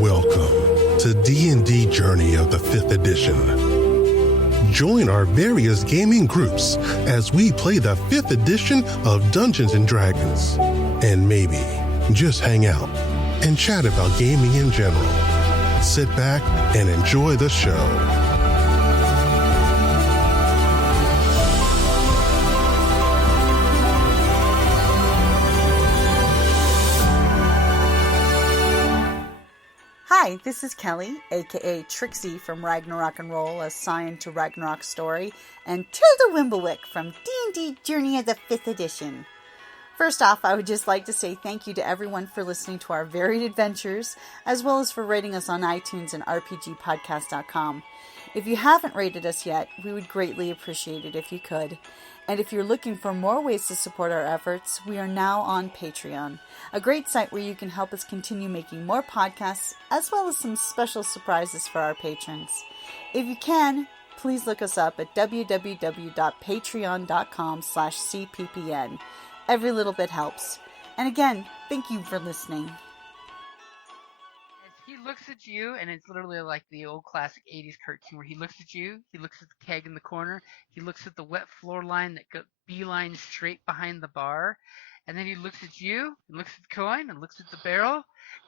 Welcome to D&D Journey of the 5th Edition. Join our various gaming groups as we play the 5th edition of Dungeons & Dragons. And maybe just hang out and chat about gaming in general. Sit back and enjoy the show. Hi, this is Kelly, aka Trixie from Ragnarok and Roll, assigned to Ragnarok Story, and Tilda Wimblewick from D&D Journey of the 5th Edition. First off, I would just like to say thank you to everyone for listening to our varied adventures, as well as for rating us on iTunes and RPGpodcast.com. If you haven't rated us yet, we would greatly appreciate it if you could. And if you're looking for more ways to support our efforts, we are now on Patreon, a great site where you can help us continue making more podcasts, as well as some special surprises for our patrons. If you can, please look us up at www.patreon.com/cppn. Every little bit helps. And again, thank you for listening. He looks at you, and it's literally like the old classic 80s cartoon where he looks at you, he looks at the keg in the corner, he looks at the wet floor line that beelines straight behind the bar, and then he looks at you, and looks at the coin, and looks at the barrel,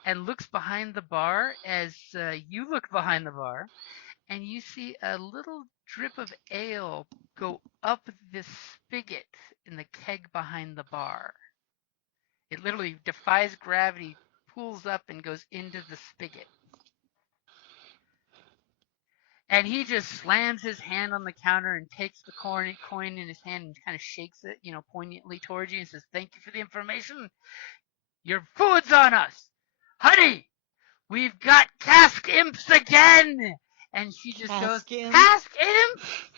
and looks behind the bar as you look behind the bar, and you see a little drip of ale go up this spigot in the keg behind the bar. It literally defies gravity, pulls up and goes into the spigot. And he just slams his hand on the counter and takes the coin in his hand and kind of shakes it, poignantly towards you and says, "Thank you for the information. Your food's on us. Honey, we've got cask imps again." And she just goes, "Cask imps?"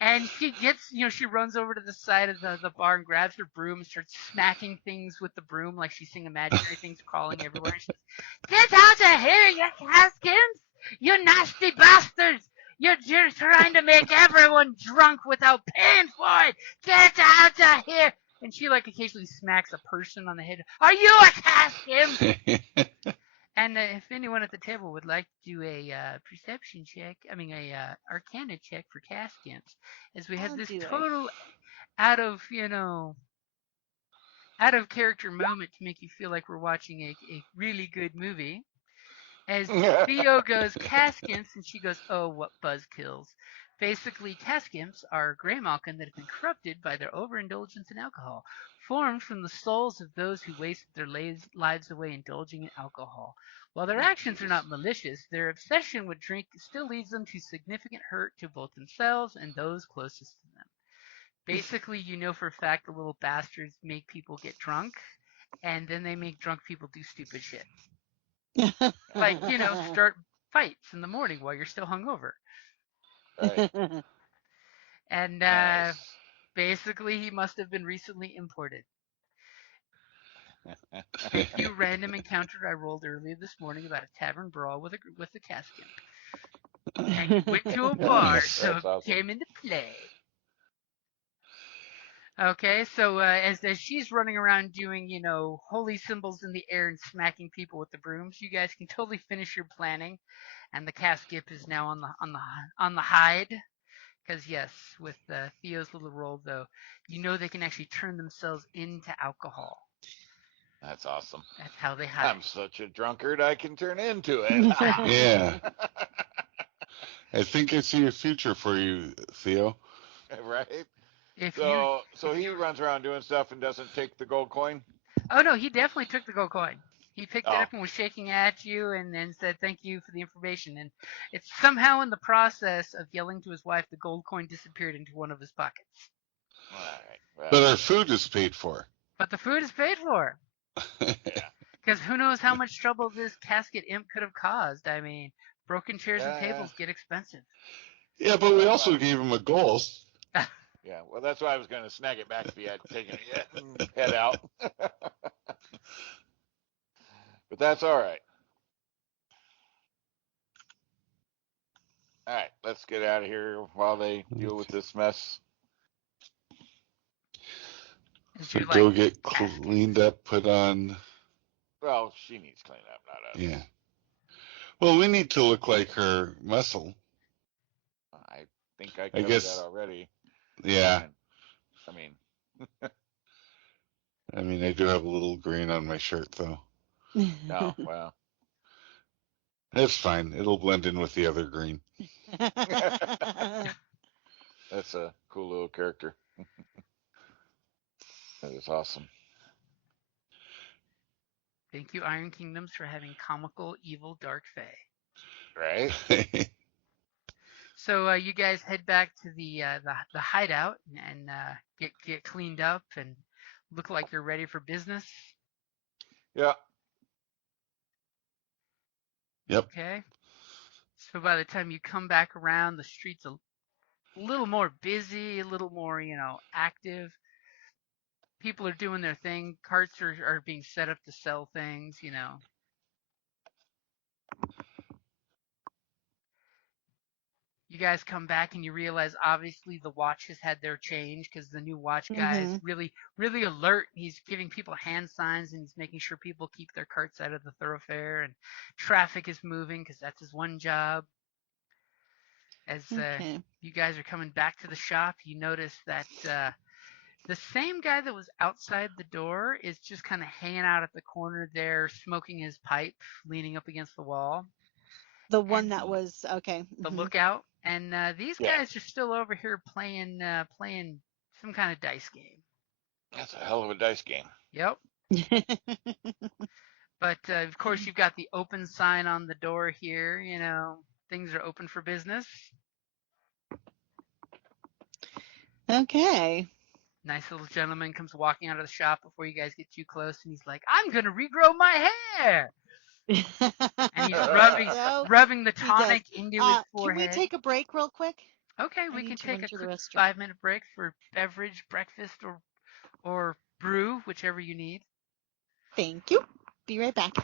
And she gets, she runs over to the side of the bar and grabs her broom and starts smacking things with the broom like she's seeing imaginary things crawling everywhere. She says, "Get out of here, you cask imps! You nasty bastards! You're trying to make everyone drunk without paying for it! Get out of here!" And she occasionally smacks a person on the head. "Are you a cask imp?" And if anyone at the table would like to do a perception check, arcana check for cask imps, as we have this total out of character moment to make you feel like we're watching a really good movie. As Theo goes, "Cask imps," and she goes, "Oh, what buzzkills." Basically, cask imps are gray malkin that have been corrupted by their overindulgence in alcohol, formed from the souls of those who wasted their lives away indulging in alcohol. While their actions are not malicious, their obsession with drink still leads them to significant hurt to both themselves and those closest to them. Basically, for a fact the little bastards make people get drunk, and then they make drunk people do stupid shit. Start fights in the morning while you're still hungover. Right. And Nice. basically, he must have been recently imported. A few random encounters I rolled earlier this morning about a tavern brawl with a cask imp. And he went to a bar, so That's awesome. it came into play. Okay, so as she's running around doing, holy symbols in the air and smacking people with the brooms, you guys can totally finish your planning. And the cask imp is now on the hide. Because yes, with Theo's little roll, though, they can actually turn themselves into alcohol. That's awesome. That's how they hide. I'm such a drunkard, I can turn into it. Yeah. I think I see a future for you, Theo. Right? If So he runs around doing stuff and doesn't take the gold coin? Oh, no, he definitely took the gold coin. He picked it Oh. up and was shaking at you and then said, "Thank you for the information." And it's somehow in the process of yelling to his wife, the gold coin disappeared into one of his pockets. All right. Well, But our food is paid for. But the food is paid for. Because who knows how much trouble this casket imp could have caused. I mean, broken chairs and tables get expensive. Yeah, but we also gave him a goal. Yeah, well, that's why I was going to snag it back if he had taken it yet and head out. But that's all right. All right, let's get out of here while they deal with this mess. So go get cleaned up, put on. Well, she needs cleaning up, not us. Yeah. Well, we need to look like her muscle. I think I I covered guess. that already. Yeah. I mean, I do have a little green on my shirt, though. no, well. That's fine. It'll blend in with the other green. That's a cool little character. That is awesome. Thank you, Iron Kingdoms, for having comical, evil, dark fae. Right? So you guys head back to the hideout and get cleaned up and look like you're ready for business. Yeah. Yep. Okay. So by the time you come back around, the street's a little more busy, a little more, active. People are doing their thing. Carts are being set up to sell things, You guys come back and you realize obviously the watch has had their change because the new watch guy is really, really alert. He's giving people hand signs and he's making sure people keep their carts out of the thoroughfare and traffic is moving because that's his one job. As you guys are coming back to the shop, you notice that the same guy that was outside the door is just kind of hanging out at the corner there, smoking his pipe, leaning up against the wall. The one that was okay. The lookout, and these guys are still over here playing some kind of dice game. That's a hell of a dice game. Yep. But of course, you've got the open sign on the door here. Things are open for business. Okay. Nice little gentleman comes walking out of the shop before you guys get too close, and he's like, "I'm gonna regrow my hair." And he's rubbing the tonic into his forehead. Can we take a break real quick? Okay, we can take a quick 5-minute break for beverage, breakfast, or brew, whichever you need. Thank you. Be right back.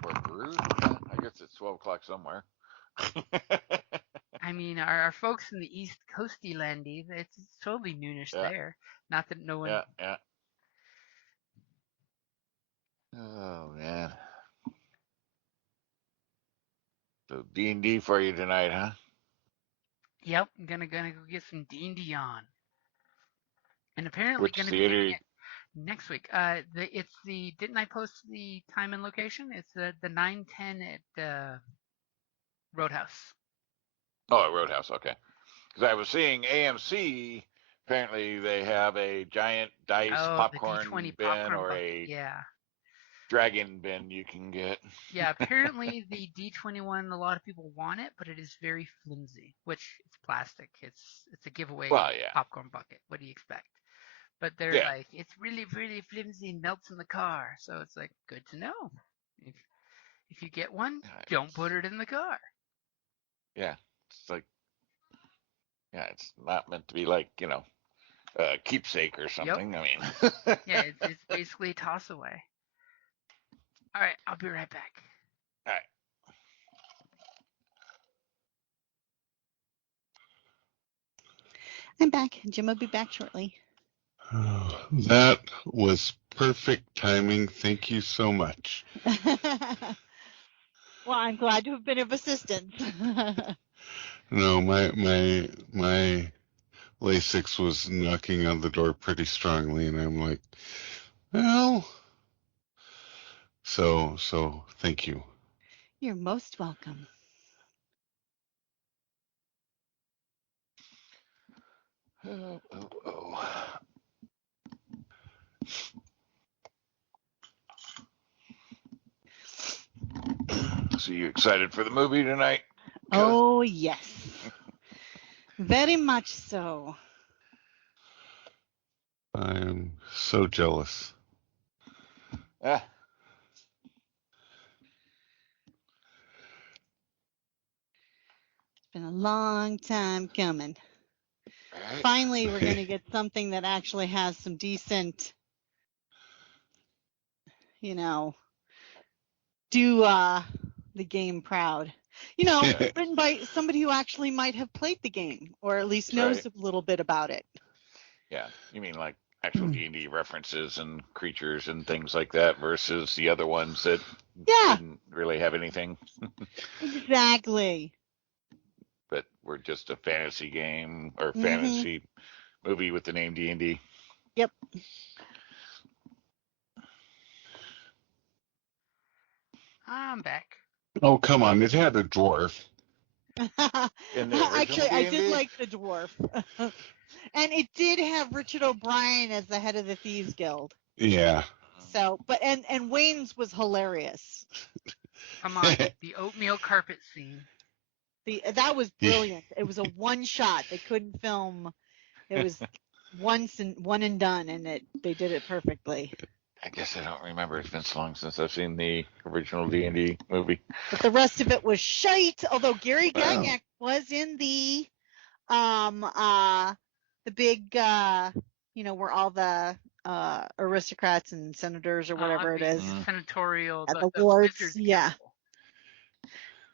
For brew? Yeah, I guess it's 12 o'clock somewhere. Our folks in the East Coasty landy, it's totally noonish there. Not that no one... Yeah. Oh, man. So D&D for you tonight, huh? Yep, I'm gonna go get some D&D on. And apparently Which gonna theater? be next week. Didn't I post the time and location? It's the 9:10 at Roadhouse. Oh, at Roadhouse, okay. Because I was seeing AMC, apparently they have a giant dice popcorn bin popcorn or bucket. a dragon bin you can get. Yeah, apparently the D21, a lot of people want it, but it is very flimsy, which it's plastic. It's a giveaway popcorn bucket. What do you expect? But they're like, it's really, really flimsy and melts in the car. So it's like, good to know. If you get one, don't put it in the car. Yeah, it's like, it's not meant to be like, a keepsake or something. Yep. It's basically a toss away. All right, I'll be right back. All right. I'm back. Jim will be back shortly. Oh, that was perfect timing. Thank you so much. Well, I'm glad to have been of assistance. No, my LASIX was knocking on the door pretty strongly, and I'm like, well, so thank you. You're most welcome. Oh. So you excited for the movie tonight? Oh, yes. Very much so. I am so jealous. It's been a long time coming. Right. Finally, we're going to get something that actually has some decent, do the game proud. Written by somebody who actually might have played the game or at least knows a little bit about it. Yeah, you mean like actual D&D references and creatures and things like that versus the other ones that didn't really have anything. Exactly. But were just a fantasy game or fantasy movie with the name D&D. Yep. I'm back. Oh, come on. It had a dwarf. In the original Actually, I D&D? did like the dwarf. And it did have Richard O'Brien as the head of the Thieves Guild. Yeah. So, but and Wayne's was hilarious. Come on, the oatmeal carpet scene. That was brilliant. It was a one shot. They couldn't film. It was one and done, and they did it perfectly. I guess I don't remember. It's been so long since I've seen the original D&D movie. But the rest of it was shite. Although Gary Gygax was in the big where all the aristocrats and senators or whatever it is. Senatorial. At the the wards, Wizards yeah. Council.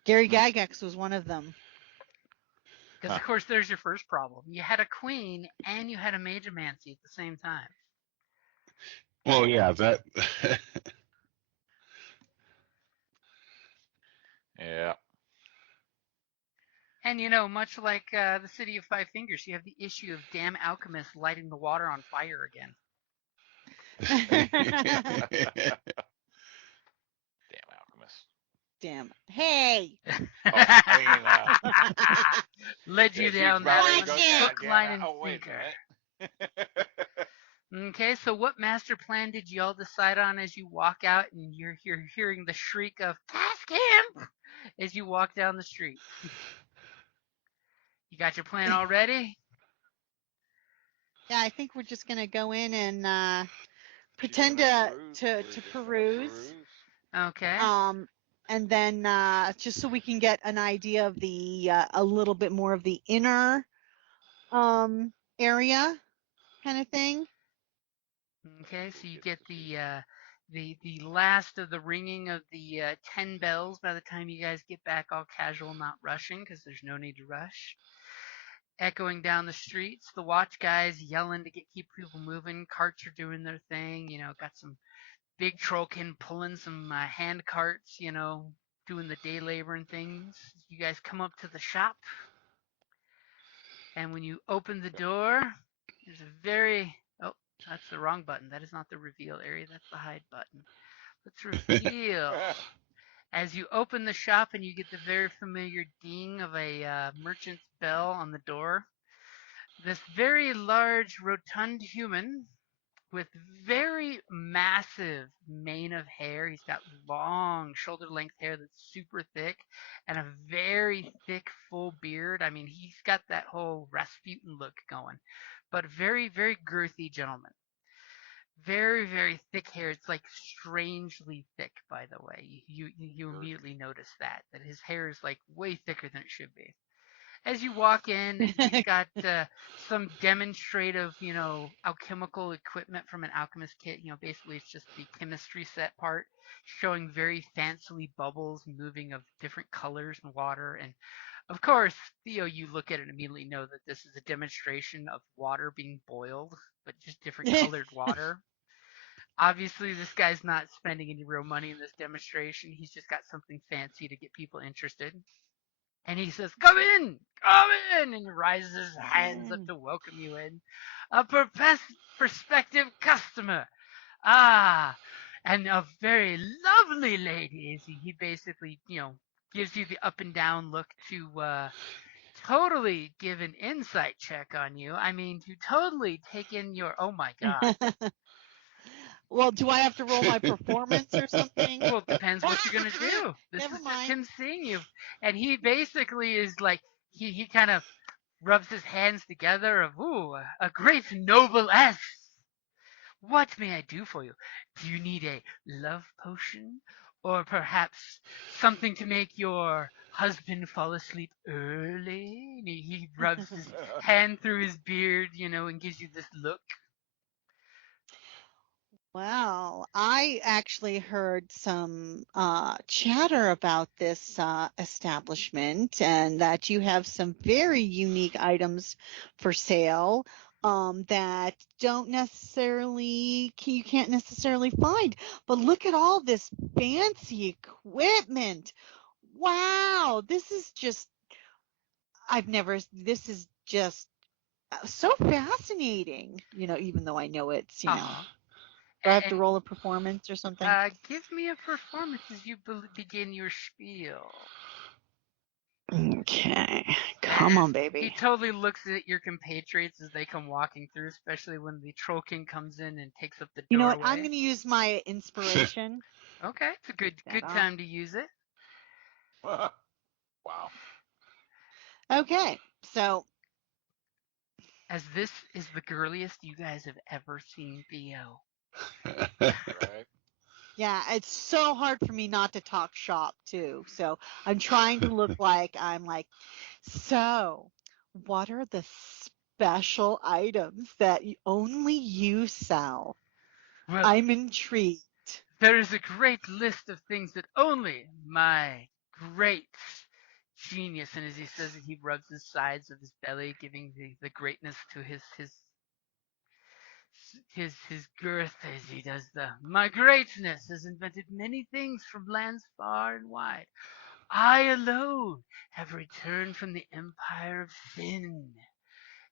Gary Gygax was one of them. Because, of course, there's your first problem. You had a queen and you had a mageomancy at the same time. Well, yeah, that. Yeah. And, much like the City of Five Fingers, you have the issue of damn alchemists lighting the water on fire again. Damn alchemist. Damn. Hey. Led you down that hook, line, and wait sinker. Okay, so what master plan did you all decide on as you walk out and you're hearing the shriek of "Task him!" as you walk down the street? You got your plan all ready? Yeah, I think we're just gonna go in and pretend to peruse. Okay. And then just so we can get an idea of the a little bit more of the inner area kind of thing. Okay, so you get the last of the ringing of the 10 bells by the time you guys get back all casual, not rushing, because there's no need to rush. Echoing down the streets, the watch guys yelling to keep people moving. Carts are doing their thing. Got some big trollkin pulling some hand carts. Doing the day labor and things. You guys come up to the shop, and when you open the door, there's a very that's the wrong button. That is not the reveal area. That's the hide button. Let's reveal. As you open the shop and you get the very familiar ding of a merchant's bell on the door, this very large, rotund human with very massive mane of hair. He's got long, shoulder-length hair that's super thick and a very thick, full beard. I mean, he's got that whole Rasputin look going, but very, very girthy gentleman. Very, very thick hair. It's like strangely thick, by the way. You immediately notice that his hair is like way thicker than it should be. As you walk in, he's got some demonstrative, alchemical equipment from an alchemist kit. Basically it's just the chemistry set part, showing very fancily bubbles moving of different colors and water. And of course, Theo, you look at it and immediately know that this is a demonstration of water being boiled, but just different colored water. Obviously, this guy's not spending any real money in this demonstration. He's just got something fancy to get people interested. And he says, come in, and he raises his hands up to welcome you in. A prospective customer. And a very lovely lady. He basically, gives you the up and down look to totally give an insight check on you. I mean, to totally take in your, oh my God. Well, do I have to roll my performance or something? Well, it depends what you're going to do. This Never is mind. just him seeing you. And he basically is like, he kind of rubs his hands together of, ooh, a great noblesse. What may I do for you? Do you need a love potion? Or perhaps something to make your husband fall asleep early? And he rubs his hand through his beard, and gives you this look. Well, I actually heard some chatter about this establishment and that you have some very unique items for sale. that don't necessarily you can't necessarily find. But look at all this fancy equipment. Wow, this is just this is just so fascinating. Even though I know it's, do I have to roll a performance or something? Give me a performance as you begin your spiel. Okay. Come on, baby. He totally looks at your compatriots as they come walking through, especially when the trollkin comes in and takes up the doorway. You know what? I'm going to use my inspiration. Okay, it's a good time to use it. Wow. Okay, so. As this is the girliest you guys have ever seen Theo. Right. Yeah, it's so hard for me not to talk shop too. So I'm trying to look like I'm like, so what are the special items that only you sell? Well, I'm intrigued. There is a great list of things that only my great genius, and as he says it, he rubs his sides of his belly, giving the greatness to his girth as he does my greatness has invented many things from lands far and wide. I alone have returned from the empire of sin.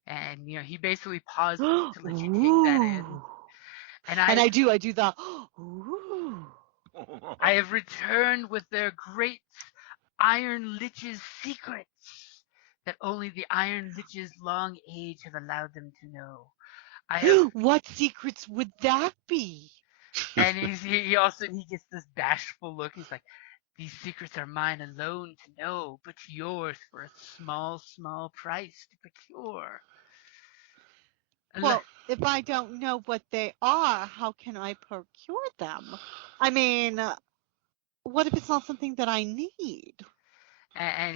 And he basically pauses to let you take that in. And I do the ooh. I have returned with their great Iron Lich's secrets that only the Iron Lich's long age have allowed them to know. What secrets would that be? And he gets this bashful look. He's like, these secrets are mine alone to know, but yours for a small, small price to procure. Well, if I don't know what they are, how can I procure them? I mean, what if it's not something that I need? I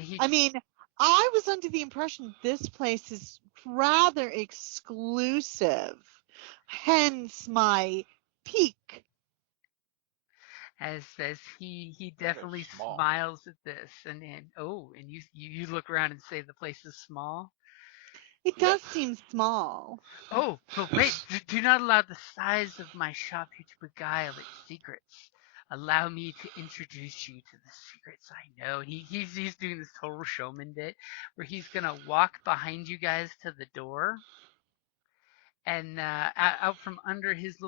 was under the impression this place is rather exclusive, hence my pique. As he definitely smiles at this, and you look around and say the place is small. It does seem small. Oh, but wait, do not allow the size of my shop here to beguile its secrets. Allow me to introduce you to the secrets I know. And he's doing this total showman bit where he's gonna walk behind you guys to the door, and out from under his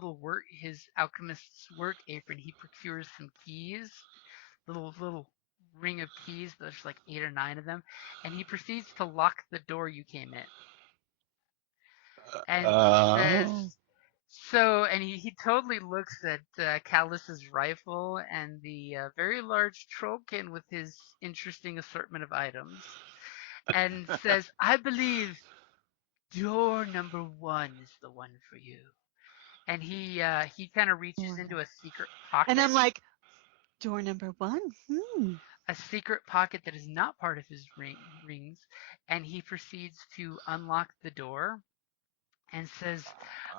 alchemist's work apron, he procures some keys, little ring of keys. There's like 8 or 9 of them, and he proceeds to lock the door you came in. And says, and he totally looks at Callus's rifle and the very large trollkin with his interesting assortment of items, and says, I believe door number 1 is the one for you. And he kind of reaches into a secret pocket. And I'm like, door number 1? A secret pocket that is not part of his rings, and he proceeds to unlock the door and says,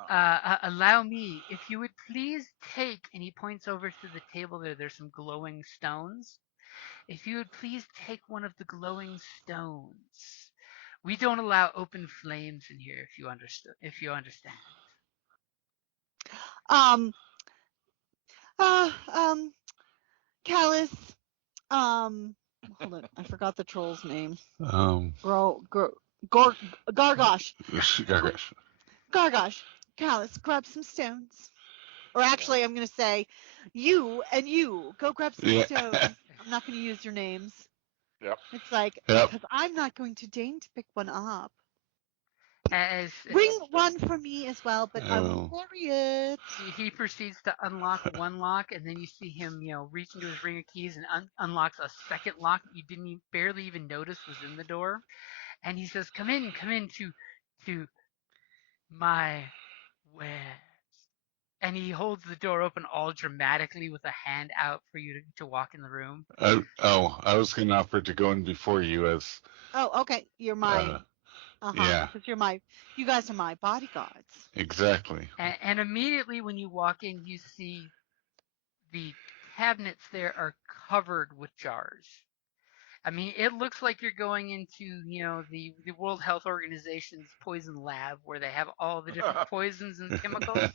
allow me, if you would please take, and he points over to the table there's some glowing stones. If you would please take one of the glowing stones. We don't allow open flames in here, if you understand. Callus, hold on, I forgot the troll's name. Gargosh. Gargosh, Callus, grab some stones. Or actually, I'm going to say, you and you, go grab some stones. I'm not going to use your names. Yep. It's like, because I'm not going to deign to pick one up. Bring one for me as well, but I will carry it. He proceeds to unlock one lock, and then you see him, reach into his ring of keys and unlocks a second lock that you barely even notice was in the door. And he says, come in to my wares. And he holds the door open all dramatically with a hand out for you to walk in the room. I was going to offer to go in before you as... Oh, okay. You're my... yeah. Because you guys are my bodyguards. Exactly. And immediately when you walk in, you see the cabinets there are covered with jars. I mean, it looks like you're going into, the World Health Organization's poison lab where they have all the different poisons and chemicals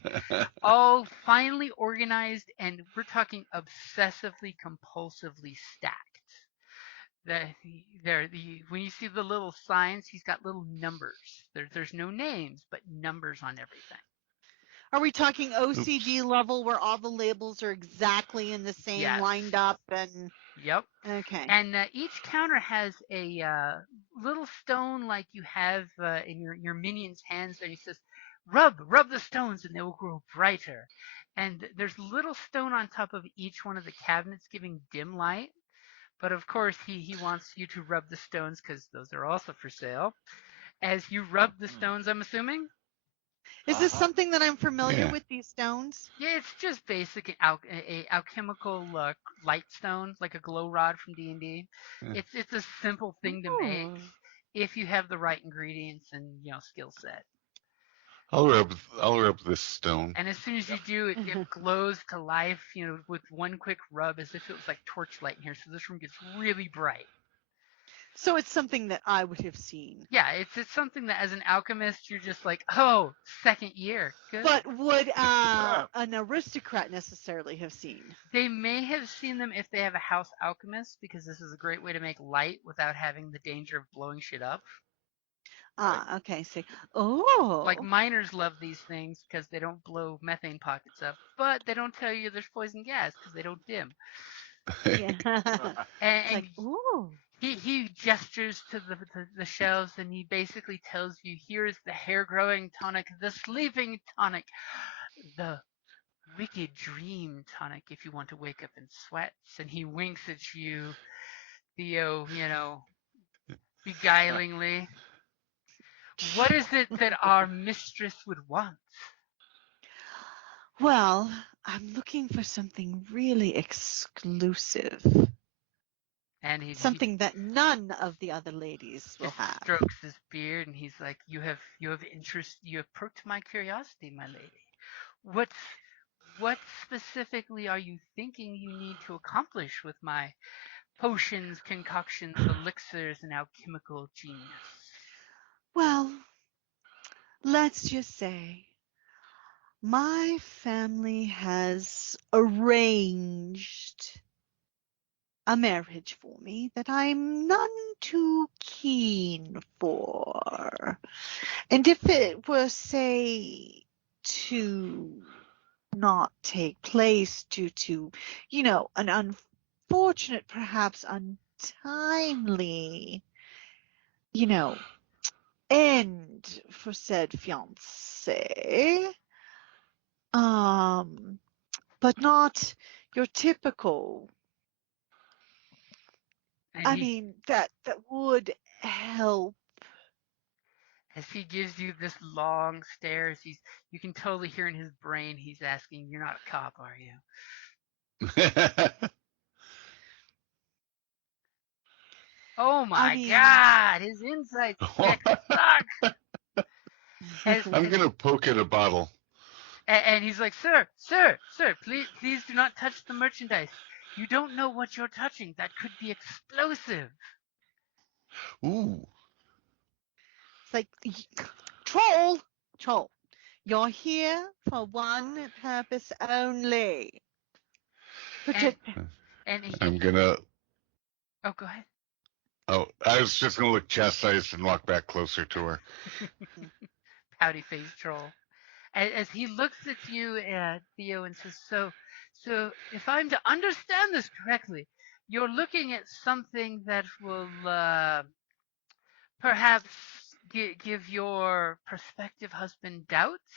all finely organized, and we're talking obsessively compulsively stacked. When you see the little signs, he's got little numbers. There's no names, but numbers on everything. Are we talking OCD Oops. level where all the labels are exactly in the same Yes. lined up and Yep. okay. And each counter has a little stone like you have in your minion's hands, and he says, rub the stones and they will grow brighter. And there's little stone on top of each one of the cabinets giving dim light. But of course, he wants you to rub the stones because those are also for sale. As you rub the stones, I'm assuming? Is this something that I'm familiar Yeah. with, these stones? Yeah, it's just basic a alchemical light stone, like a glow rod from D&D. Yeah. It's a simple thing to make Ooh. if you have the right ingredients and skill set. I'll rub this stone. And as soon as you do, it glows to life, with one quick rub, as if it was like torchlight in here. So this room gets really bright. So it's something that I would have seen. Yeah, it's something that as an alchemist, you're just like, oh, second year. Good. But would an aristocrat necessarily have seen? They may have seen them if they have a house alchemist, because this is a great way to make light without having the danger of blowing shit up. Okay. See. Oh. Like miners love these things because they don't blow methane pockets up, but they don't tell you there's poison gas because they don't dim. Yeah. And like, ooh. he gestures to the shelves, and he basically tells you, here's the hair growing tonic, the sleeping tonic, the wicked dream tonic if you want to wake up in sweats. And he winks at you, Theo, beguilingly. What is it that our mistress would want? Well, I'm looking for something really exclusive. And something that none of the other ladies will have. Strokes his beard, and he's like, you have interest, you have perked my curiosity, my lady. What specifically are you thinking you need to accomplish with my potions, concoctions, elixirs, and alchemical genius? Well, let's just say my family has arranged a marriage for me that I'm none too keen for. And if it were, say, to not take place due to, an unfortunate, perhaps untimely, end for said fiancé, but not your typical. That would help. As he gives you this long stare, you can totally hear in his brain he's asking, "You're not a cop, are you?" Oh my God! His insights suck. I'm gonna poke at a bottle. And he's like, "Sir, please do not touch the merchandise. You don't know what you're touching. That could be explosive." Ooh. It's like, troll. You're here for one purpose only. I'm gonna. Oh, go ahead. Oh, I was just gonna look chastised and walk back closer to her. Pouty face troll. As he looks at you, Theo, and says, "So, if I'm to understand this correctly, you're looking at something that will perhaps give your prospective husband doubts,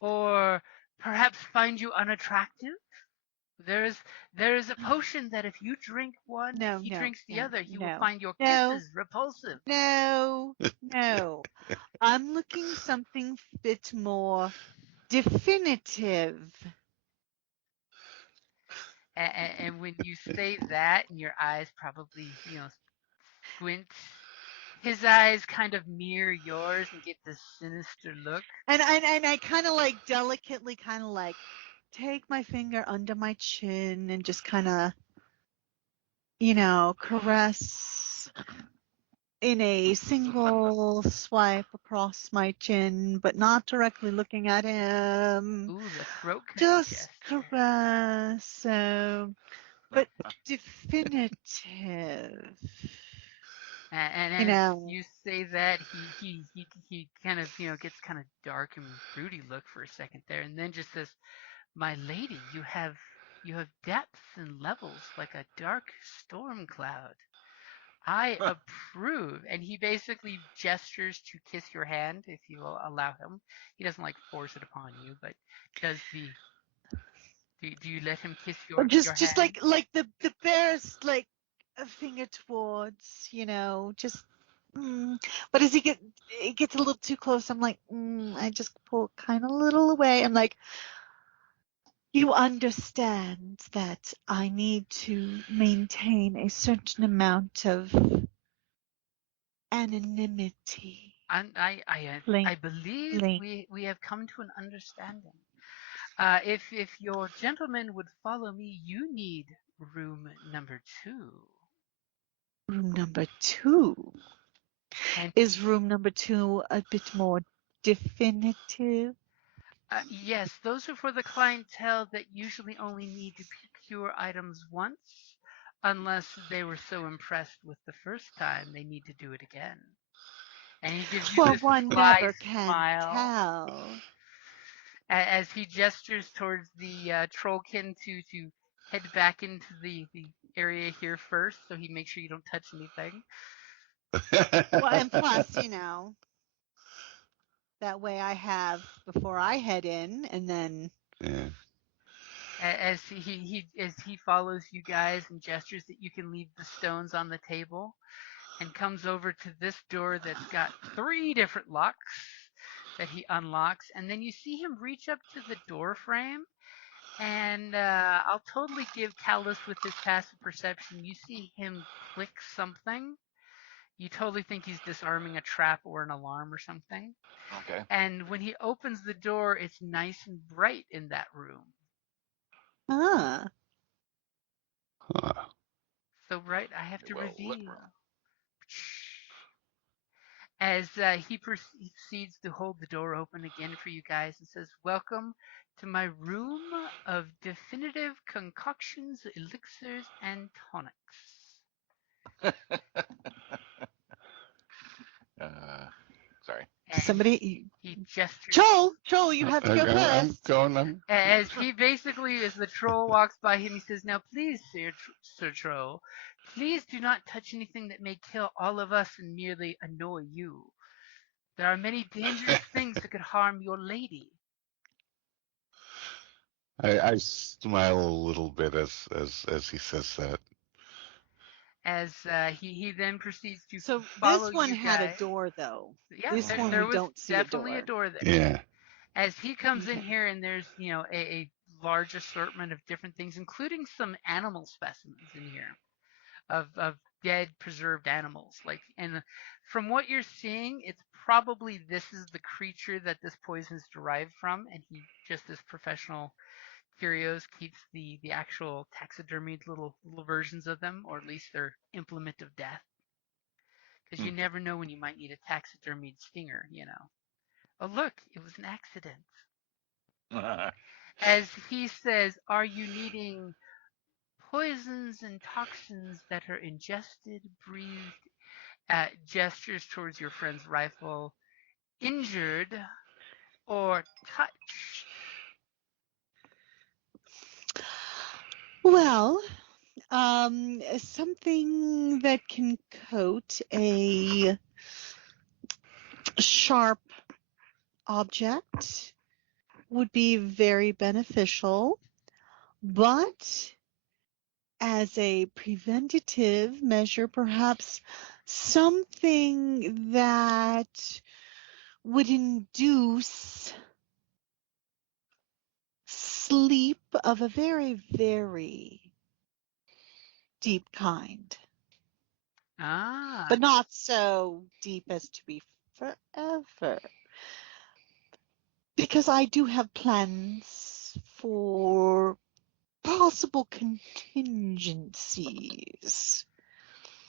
or perhaps find you unattractive. There is a potion that if you drink one, he drinks the other, he will find your kisses repulsive." No. I'm looking something bit more definitive. And when you say that, and your eyes probably, squint, his eyes kind of mirror yours and get this sinister look. And I kind of like delicately take my finger under my chin and just kind of caress in a single swipe across my chin, but not directly looking at him. Ooh, the throat cutting Just gesture. caress, but definitive. And as you say that, he kind of gets kind of dark and broody look for a second there, and then just says, "My lady, you have depths and levels like a dark storm cloud. I approve." And he basically gestures to kiss your hand if you will allow him. He doesn't like force it upon you, but does the do you let him kiss Or your just hand? like the barest like a finger towards, just. But as it gets a little too close, I'm like, I just pull kind of a little away. I'm like, you understand that I need to maintain a certain amount of anonymity. I believe Blink. we have come to an understanding. If your gentleman would follow me, you need room number 2. Room number 2. And Is room number 2 a bit more definitive? yes, those are for the clientele that usually only need to procure items once, unless they were so impressed with the first time they need to do it again. And he gives you Well, this one sly never can smile tell. as he gestures towards the trollkin to head back into the area here first, so he makes sure you don't touch anything. Well, and plus, that way I have before I head in, and then. Yeah. As he follows you guys and gestures that you can leave the stones on the table, and comes over to this door that's got 3 different locks that he unlocks, and then you see him reach up to the door frame, and I'll totally give Callus with his passive perception. You see him click something. You totally think he's disarming a trap or an alarm or something. Okay. And when he opens the door, it's nice and bright in that room. Ah. Huh. So bright, I have to Well, reveal. As he proceeds to hold the door open again for you guys and says, "Welcome to my room of definitive concoctions, elixirs, and tonics." Sorry. And Somebody. he gestures Joel, you have to go I'm first. going. as he basically, as the troll walks by him, he says, "Now please, Sir Troll, please do not touch anything that may kill all of us and merely annoy you. There are many dangerous things that could harm your lady." I smile a little bit as he says that. As he then proceeds to So follow this one you had a guys. door, though. Yeah, This one there we was don't see a definitely a door. door there. Yeah. As he comes in Okay. here, and there's a large assortment of different things, including some animal specimens in here of dead preserved animals. And from what you're seeing, it's probably this is the creature that this poison is derived from, and he just as professional curios keeps the actual taxidermied little versions of them, or at least their implement of death, because you never know when you might need a taxidermied stinger. Oh, look, it was an accident. As he says, "Are you needing poisons and toxins that are ingested, breathed," gestures towards your friend's rifle, "injured, or touched?" Well, something that can coat a sharp object would be very beneficial, but as a preventative measure, perhaps something that would induce sleep of a very, very deep kind, Ah, but not so deep as to be forever. Because I do have plans for possible contingencies?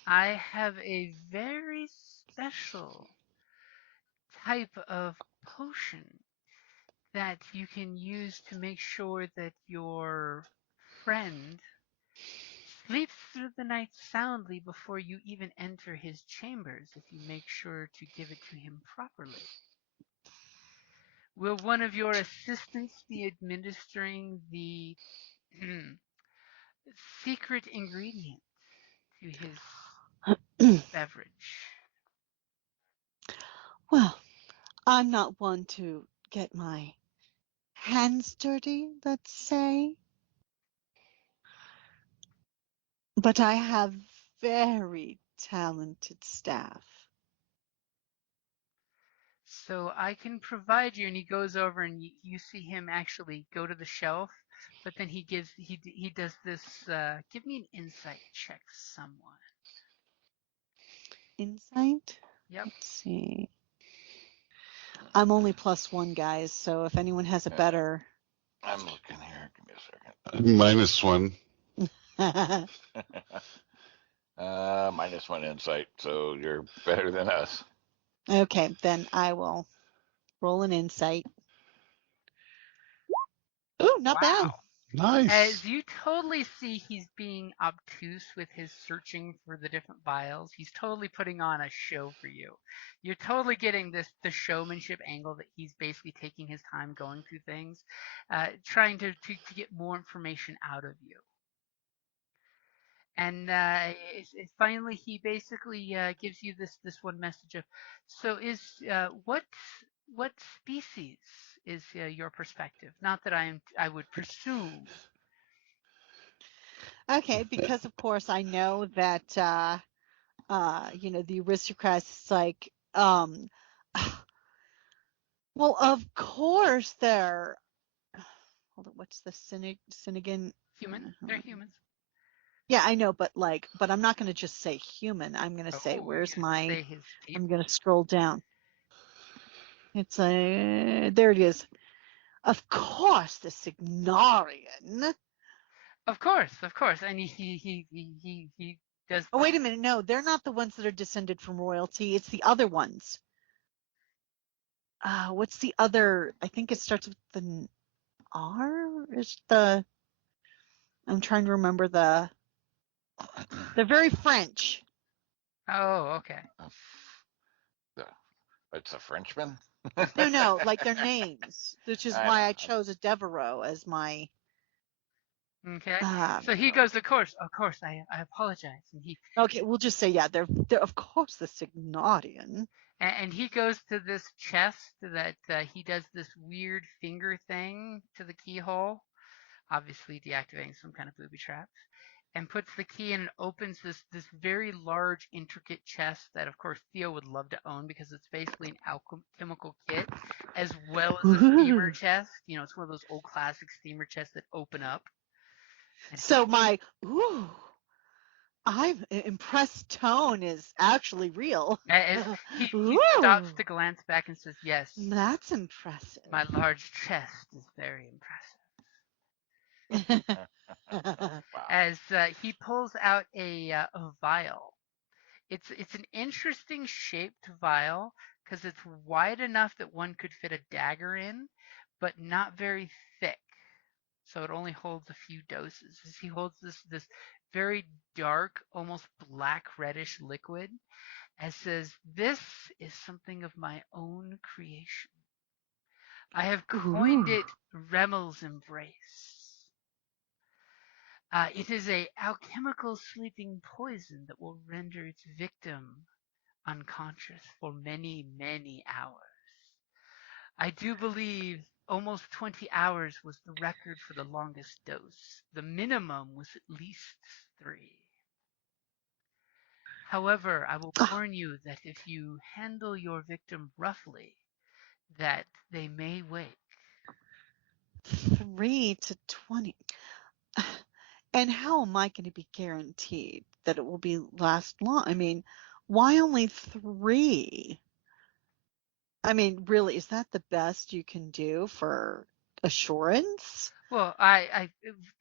I have a very special type of potion that you can use to make sure that your friend sleeps through the night soundly before you even enter his chambers if you make sure to give it to him properly. Will one of your assistants be administering the secret ingredient to his beverage? Well, I'm not one to get my hands dirty, let's say. But I have very talented staff. So I can provide you, and he goes over, and you see him actually go to the shelf, but then he does this. Give me an insight check, someone. Insight? Yep. Let's see. I'm only +1, guys, so if anyone has a better. I'm looking here. Give me a second. -1. -1 insight, so you're better than us. Okay, then I will roll an insight. Ooh, not bad. Nice. As you totally see he's being obtuse with his searching for the different vials, he's totally putting on a show for you. You're totally getting the showmanship angle that he's basically taking his time going through things, trying to get more information out of you. And finally, he basically gives you this one message of, so what species is your perspective? Not that I would presume. Okay, because of course I know that the aristocrats like well, of course they're hold on, what's the Synigan? Human? They're humans. Yeah, I know, but I'm not going to just say human. I'm going to say, where's my? Say his I'm going to scroll down. It's there it is. Of course, the Signarian. Of course, and he does. Oh, wait a minute. No, they're not the ones that are descended from royalty. It's the other ones. What's the other? I think it starts with the R. Is the? I'm trying to remember the. They're very French. Oh, okay. It's a Frenchman? No, like their names, which is why I chose a Devereaux as my. Okay. So he goes, of course, I apologize. And okay, we'll just say, yeah, they're of course the Signarian. And he goes to this chest that he does this weird finger thing to the keyhole, obviously deactivating some kind of booby traps, and puts the key in and opens this very large, intricate chest that, of course, Theo would love to own because it's basically an alchemical kit, as well as a steamer chest. You know, it's one of those old classic steamer chests that open up. So my I'm impressed tone is actually real. He stops to glance back and says, yes. That's impressive. My large chest is very impressive. Wow. As he pulls out a vial. It's an interesting shaped vial because it's wide enough that one could fit a dagger in, but not very thick. So it only holds a few doses. As he holds this very dark, almost black reddish liquid, and says, "This is something of my own creation. I have coined it Remel's Embrace. It is a alchemical sleeping poison that will render its victim unconscious for many, many hours. I do believe almost 20 hours was the record for the longest dose. The minimum was at least 3. However, I will warn you that if you handle your victim roughly, that they may wake. 3 to 20. And how am I going to be guaranteed that it will be last long? I mean, why only 3? I mean, really, is that the best you can do for assurance? Well,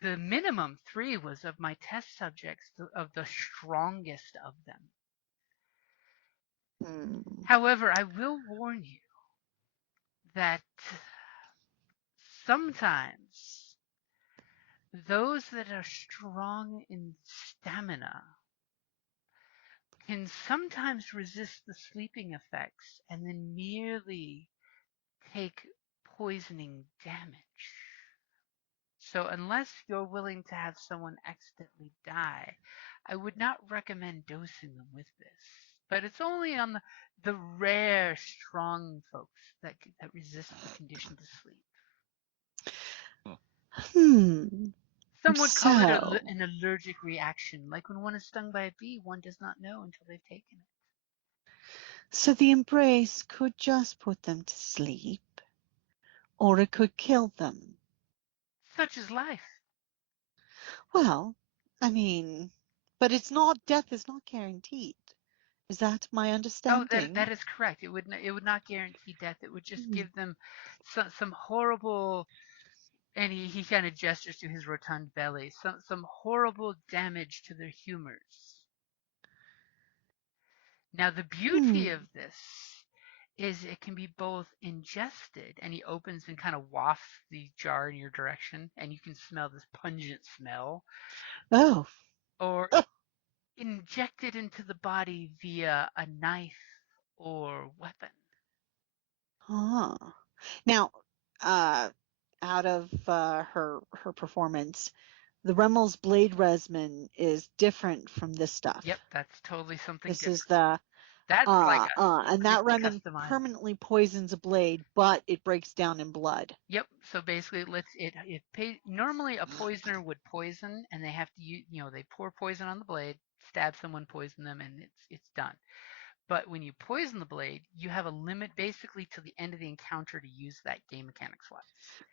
the minimum 3 was of my test subjects, of the strongest of them. However, I will warn you that sometimes those that are strong in stamina can sometimes resist the sleeping effects and then merely take poisoning damage. So unless you're willing to have someone accidentally die, I would not recommend dosing them with this. But it's only on the rare strong folks that resist the condition to sleep. Some would call it an allergic reaction, like when one is stung by a bee, one does not know until they've taken it. So the embrace could just put them to sleep, or it could kill them. Such is life. Well, I mean, but death is not guaranteed. Is that my understanding? Oh, that is correct. It would not guarantee death. It would just give them some horrible, and he kind of gestures to his rotund belly, some horrible damage to their humors. Now the beauty of this is it can be both ingested, and he opens and kind of wafts the jar in your direction, and you can smell this pungent smell. Oh. Or injected into the body via a knife or weapon. Now, out of her performance, the Remmel's blade resin is different from this stuff. Yep, that's totally something this different. Is the that's like and that resin permanently poisons a blade, but it breaks down in blood. Yep. So basically, normally a poisoner would poison, and they have to they pour poison on the blade, stab someone, poison them, and it's done. But when you poison the blade, you have a limit basically to the end of the encounter to use that game mechanics-wise.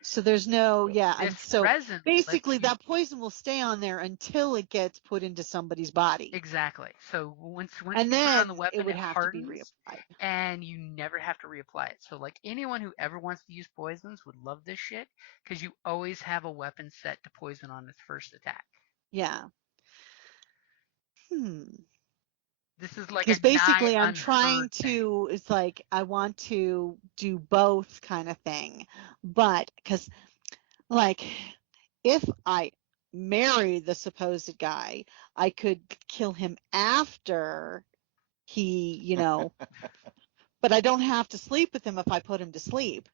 So there's no, so resin basically that poison will stay on there until it gets put into somebody's body. Exactly. So once and you then put it on the weapon, it would have hardens, to be reapplied. and you never have to reapply it. So like anyone who ever wants to use poisons would love this shit, because you always have a weapon set to poison on its first attack. Yeah. This is like because basically I'm trying to, it's like I want to do both kind of thing, but because like if I marry the supposed guy, I could kill him after he, but I don't have to sleep with him if I put him to sleep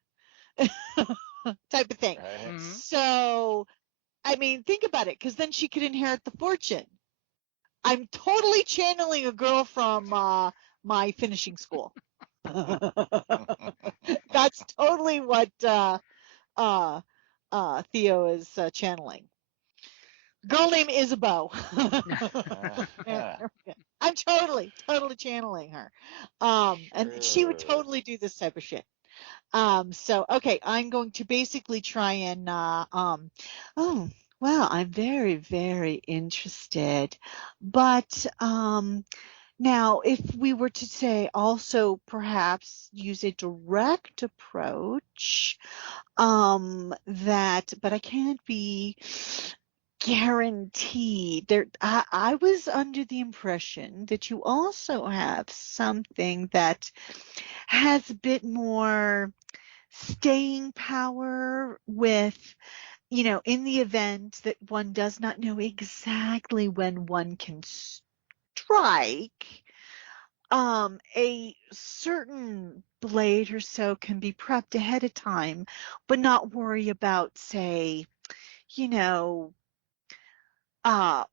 type of thing. Right. So, I mean, think about it, because then she could inherit the fortune. I'm totally channeling a girl from my finishing school. That's totally what Theo is channeling. Girl named Isabeau. I'm totally channeling her. And she would totally do this type of shit. So, okay, I'm going to basically try and, well, I'm very, very interested. But now, if we were to say also perhaps use a direct approach, but I can't be guaranteed. I was under the impression that you also have something that has a bit more staying power with, in the event that one does not know exactly when one can strike, a certain blade or so can be prepped ahead of time, but not worry about, say,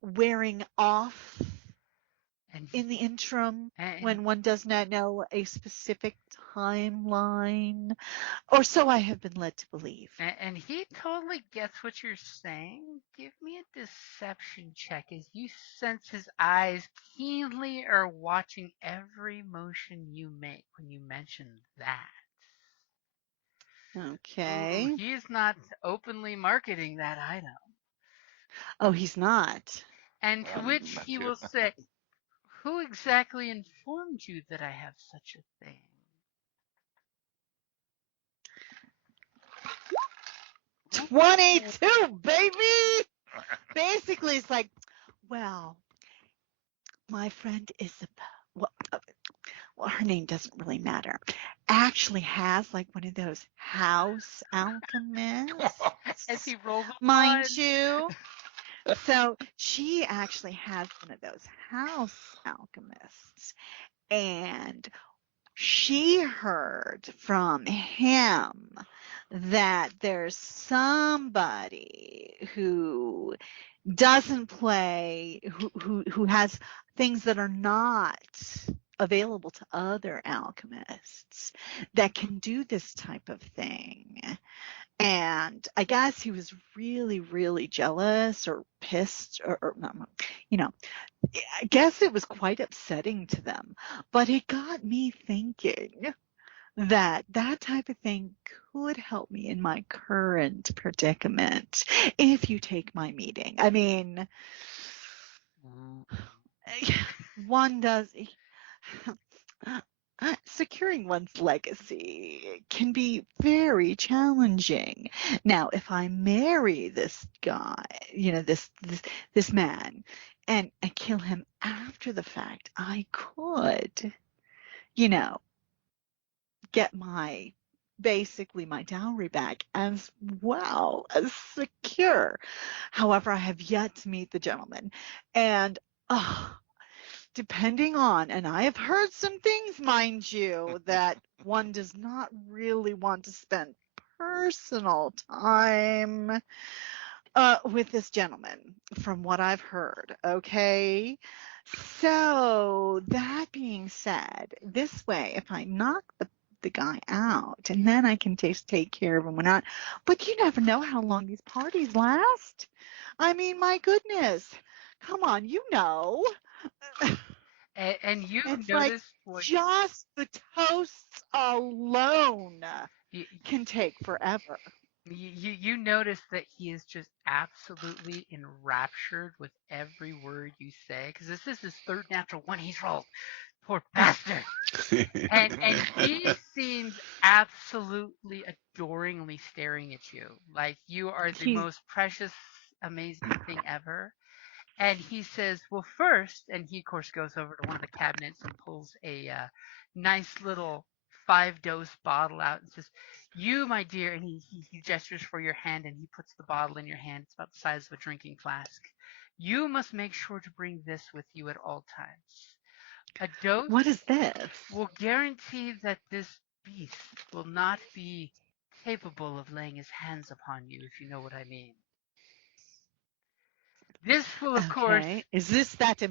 wearing off in the interim when one does not know a specific timeline, or so I have been led to believe. And he totally gets what you're saying. Give me a deception check as you sense his eyes keenly are watching every motion you make when you mention that. Okay. Ooh, he's not openly marketing that item. Oh, he's not. And to which he will say, who exactly informed you that I have such a thing? 22, baby! Basically, it's like, well, my friend Isabel, well, her name doesn't really matter, actually has like one of those house alchemists, As he rolls a mind one. you. So she actually has one of those house alchemists, and she heard from him that there's somebody who doesn't play, who has things that are not available to other alchemists that can do this type of thing. And I guess he was really, really jealous or pissed or you know, I guess it was quite upsetting to them. But it got me thinking that that type of thing could help me in my current predicament if you take my meeting. I mean, one does securing one's legacy can be very challenging. Now, if I marry this guy, this man, and kill him after the fact, I could, get basically my dowry back as well as secure. However, I have yet to meet the gentleman, and depending on, and I have heard some things, mind you, that one does not really want to spend personal time with this gentleman, from what I've heard. Okay. So that being said, this way, if I knock the guy out, and then I can just take care of him when not. But you never know how long these parties last. I mean, my goodness. Come on, you know. And you It's like noticed what just the toasts alone you, can take forever. you notice that he is just absolutely enraptured with every word you say, because this is his third natural one he's rolled. Poor bastard. And he seems absolutely adoringly staring at you, like you are the He's most precious, amazing thing ever. And he says, well, first, and he, of course, goes over to one of the cabinets and pulls a nice little 5-dose bottle out and says, you, my dear, and he gestures for your hand and he puts the bottle in your hand. It's about the size of a drinking flask. You must make sure to bring this with you at all times. A dose What is this? will guarantee that this beast will not be capable of laying his hands upon you, if you know what I mean. This will, of course, Okay. Is this that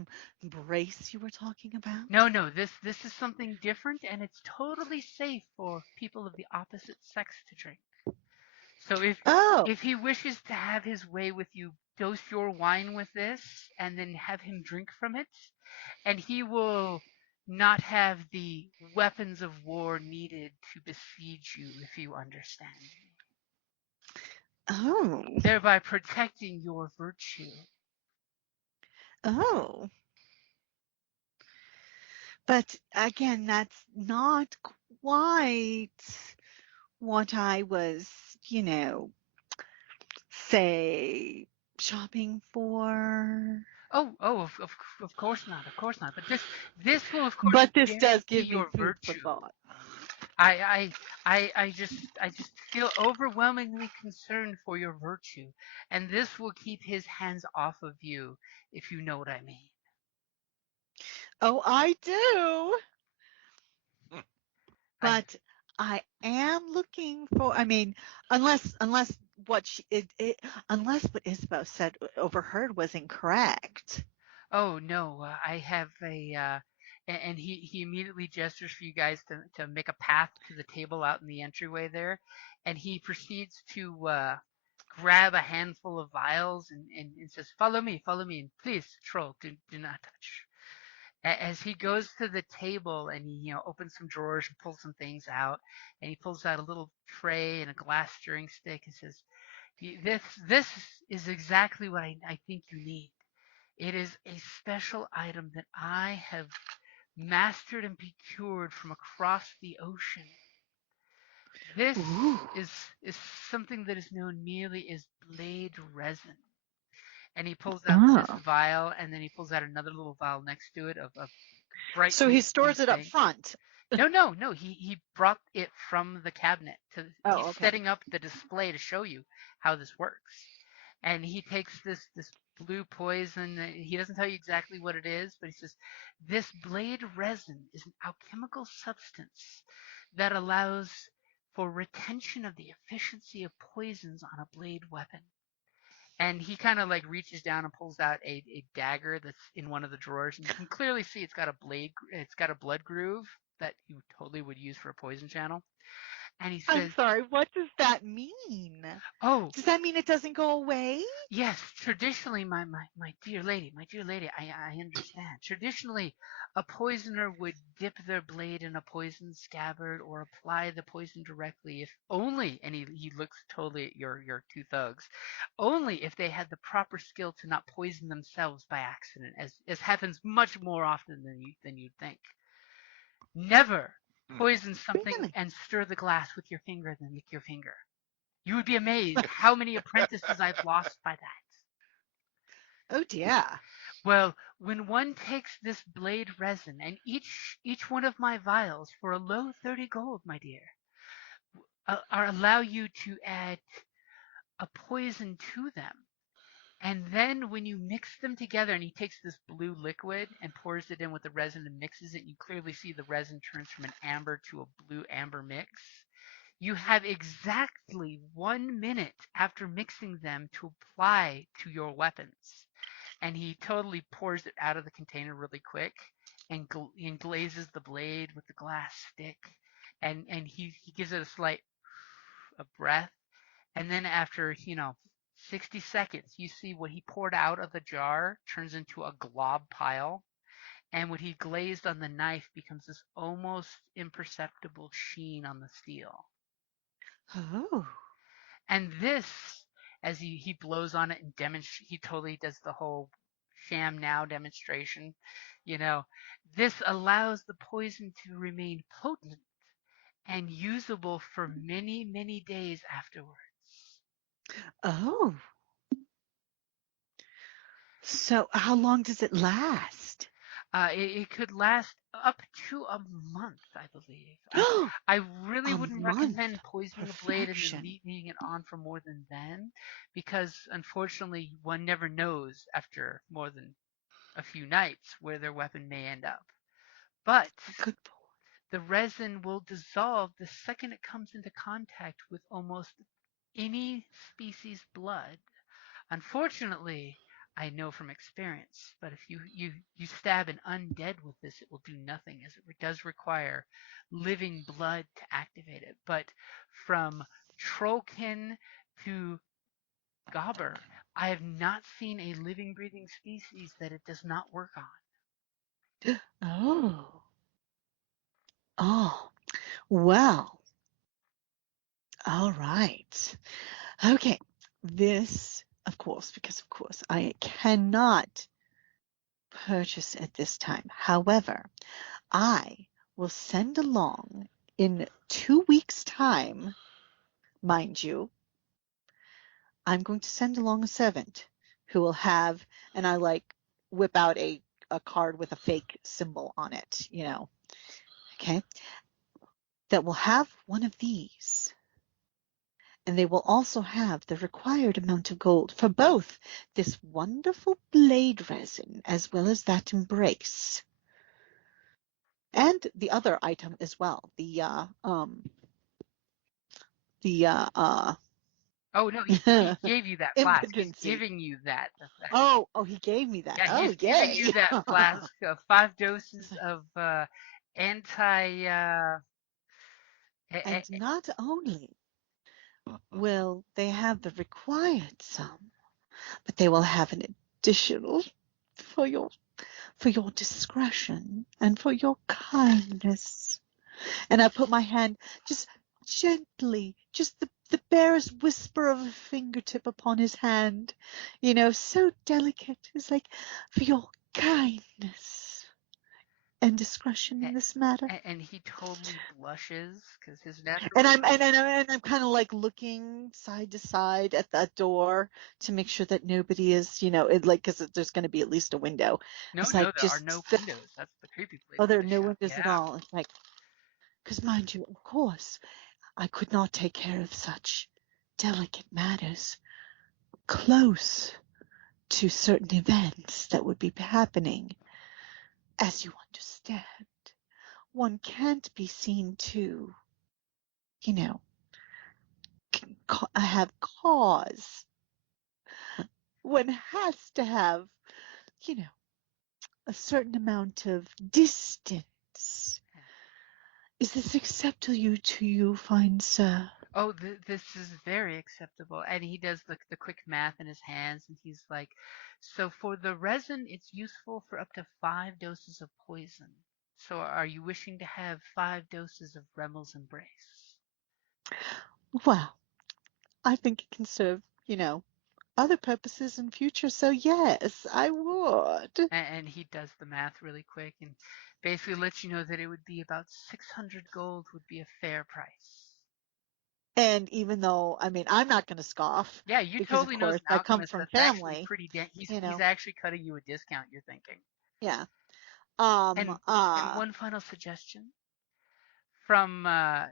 embrace you were talking about? no, this is something different, and it's totally safe for people of the opposite sex to drink. So Oh, if he wishes to have his way with you, dose your wine with this, and then have him drink from it, and he will not have the weapons of war needed to besiege you, if you understand me, oh, thereby protecting your virtue. oh. But again, that's not quite what I was, you know, say shopping for. Of course not, of course not. But this will, of course, But this does guarantee give me your food for virtue. thought. I just feel overwhelmingly concerned for your virtue, and this will keep his hands off of you, if you know what I mean. Oh, I do. I, But I am looking for, I mean, unless what unless what Isabel said overheard was incorrect. oh no, I have and he immediately gestures for you guys to make a path to the table out in the entryway there, and he proceeds to grab a handful of vials and says, follow me, and please, troll, do not touch. As he goes to the table and he opens some drawers and pulls some things out, and he pulls out a little tray and a glass stirring stick and says, this is exactly what I think you need. It is a special item that I have mastered and procured from across the ocean. This Ooh. is something that is known merely as blade resin. And he pulls out this Oh. vial, and then he pulls out another little vial next to it of bright So he stores blue it up thing. front. No. He brought it from the cabinet. Oh, He's okay. setting up the display to show you how this works. And he takes this blue poison. He doesn't tell you exactly what it is, but he says, this blade resin is an alchemical substance that allows for retention of the efficiency of poisons on a blade weapon. And he kind of like reaches down and pulls out a dagger that's in one of the drawers, and you can clearly see it's got a blood groove that you totally would use for a poison channel. And he I'm says, sorry, what does that mean? "Oh, Does that mean it doesn't go away? yes, traditionally, my dear lady, I understand. Traditionally, a poisoner would dip their blade in a poison scabbard or apply the poison directly, if only, and he looks totally at your two thugs, only if they had the proper skill to not poison themselves by accident, as happens much more often than you'd think. Never poison something Really? and stir the glass with your finger, then lick your finger. You would be amazed how many apprentices I've lost by that." Oh dear. Well, when one takes this blade resin, and each one of my vials for a low 30 gold, my dear, allow you to add a poison to them. And then when you mix them together, and he takes this blue liquid and pours it in with the resin and mixes it, you clearly see the resin turns from an amber to a blue amber mix. You have exactly 1 minute after mixing them to apply to your weapons. And he totally pours it out of the container really quick and glazes the blade with the glass stick. And he gives it a slight a breath. And then after, 60 seconds, you see what he poured out of the jar turns into a glob pile. And what he glazed on the knife becomes this almost imperceptible sheen on the steel. Oh. And this, as he blows on it and he totally does the whole sham now demonstration. This allows the poison to remain potent and usable for many, many days afterwards. Oh. So how long does it last? It could last up to a month, I believe. I really A wouldn't month. recommend poisoning a blade and then Perfection. leaving it on for more than then, because unfortunately one never knows after more than a few nights where their weapon may end up. But Good the resin will dissolve the second it comes into contact with almost any species' blood. Unfortunately, I know from experience, but if you stab an undead with this, it will do nothing, as it does require living blood to activate it. But from trollkin to gobber, I have not seen a living, breathing species that it does not work on. Oh. Oh. Well. All right. Okay. This, of course, because of course I cannot purchase at this time. However, I will send along in 2 weeks' time, mind you. I'm going to send along a servant who will have, and I whip out a card with a fake symbol on it, okay, that will have one of these. And they will also have the required amount of gold for both this wonderful blade resin as well as that embrace. And the other item as well, Oh no, he gave you that flask. He's impotency. giving you that. Oh, he gave me that. Yeah, Oh, he's giving yay. you that flask of 5 doses of anti. And not only will they have the required sum, but they will have an additional for your discretion and for your kindness. And I put my hand just gently, just the barest whisper of a fingertip upon his hand, so delicate. It's like, for your kindness. and discretion in this matter. And he totally blushes because his natural. And I'm kind of like looking side to side at that door to make sure that nobody is, because there's going to be at least a window. No, It's there like are no windows. That's the creepy place. Oh, there are of the no show. windows at all. It's like, because mind you, of course, I could not take care of such delicate matters close to certain events that would be happening. As you understand, one can't be seen to, have cause. One has to have, a certain amount of distance. Is this acceptable to you, fine sir? Oh, this is very acceptable. And he does the quick math in his hands, and he's like, so for the resin, it's useful for up to 5 doses of poison. So are you wishing to have 5 doses of Remel's Embrace? Well, I think it can serve, other purposes in future. So yes, I would. And he does the math really quick and basically lets you know that it would be about 600 gold would be a fair price. And even though, I'm not going to scoff. Yeah, you because totally of know course as an I come alchemist from that's actually family. pretty he's He's actually cutting you a discount, you're thinking. Yeah. And one final suggestion from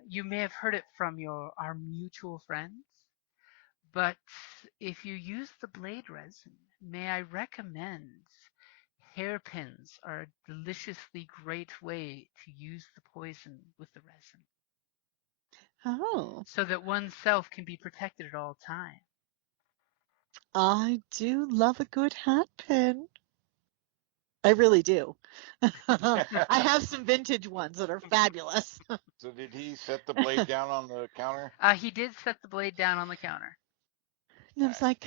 you may have heard it from our mutual friends, but if you use the blade resin, may I recommend hairpins are a deliciously great way to use the poison with the resin. Oh. So that oneself can be protected at all times. I do love a good hat pin. I really do. I have some vintage ones that are fabulous. So did he set the blade down on the counter? He did set the blade down on the counter. And I was like,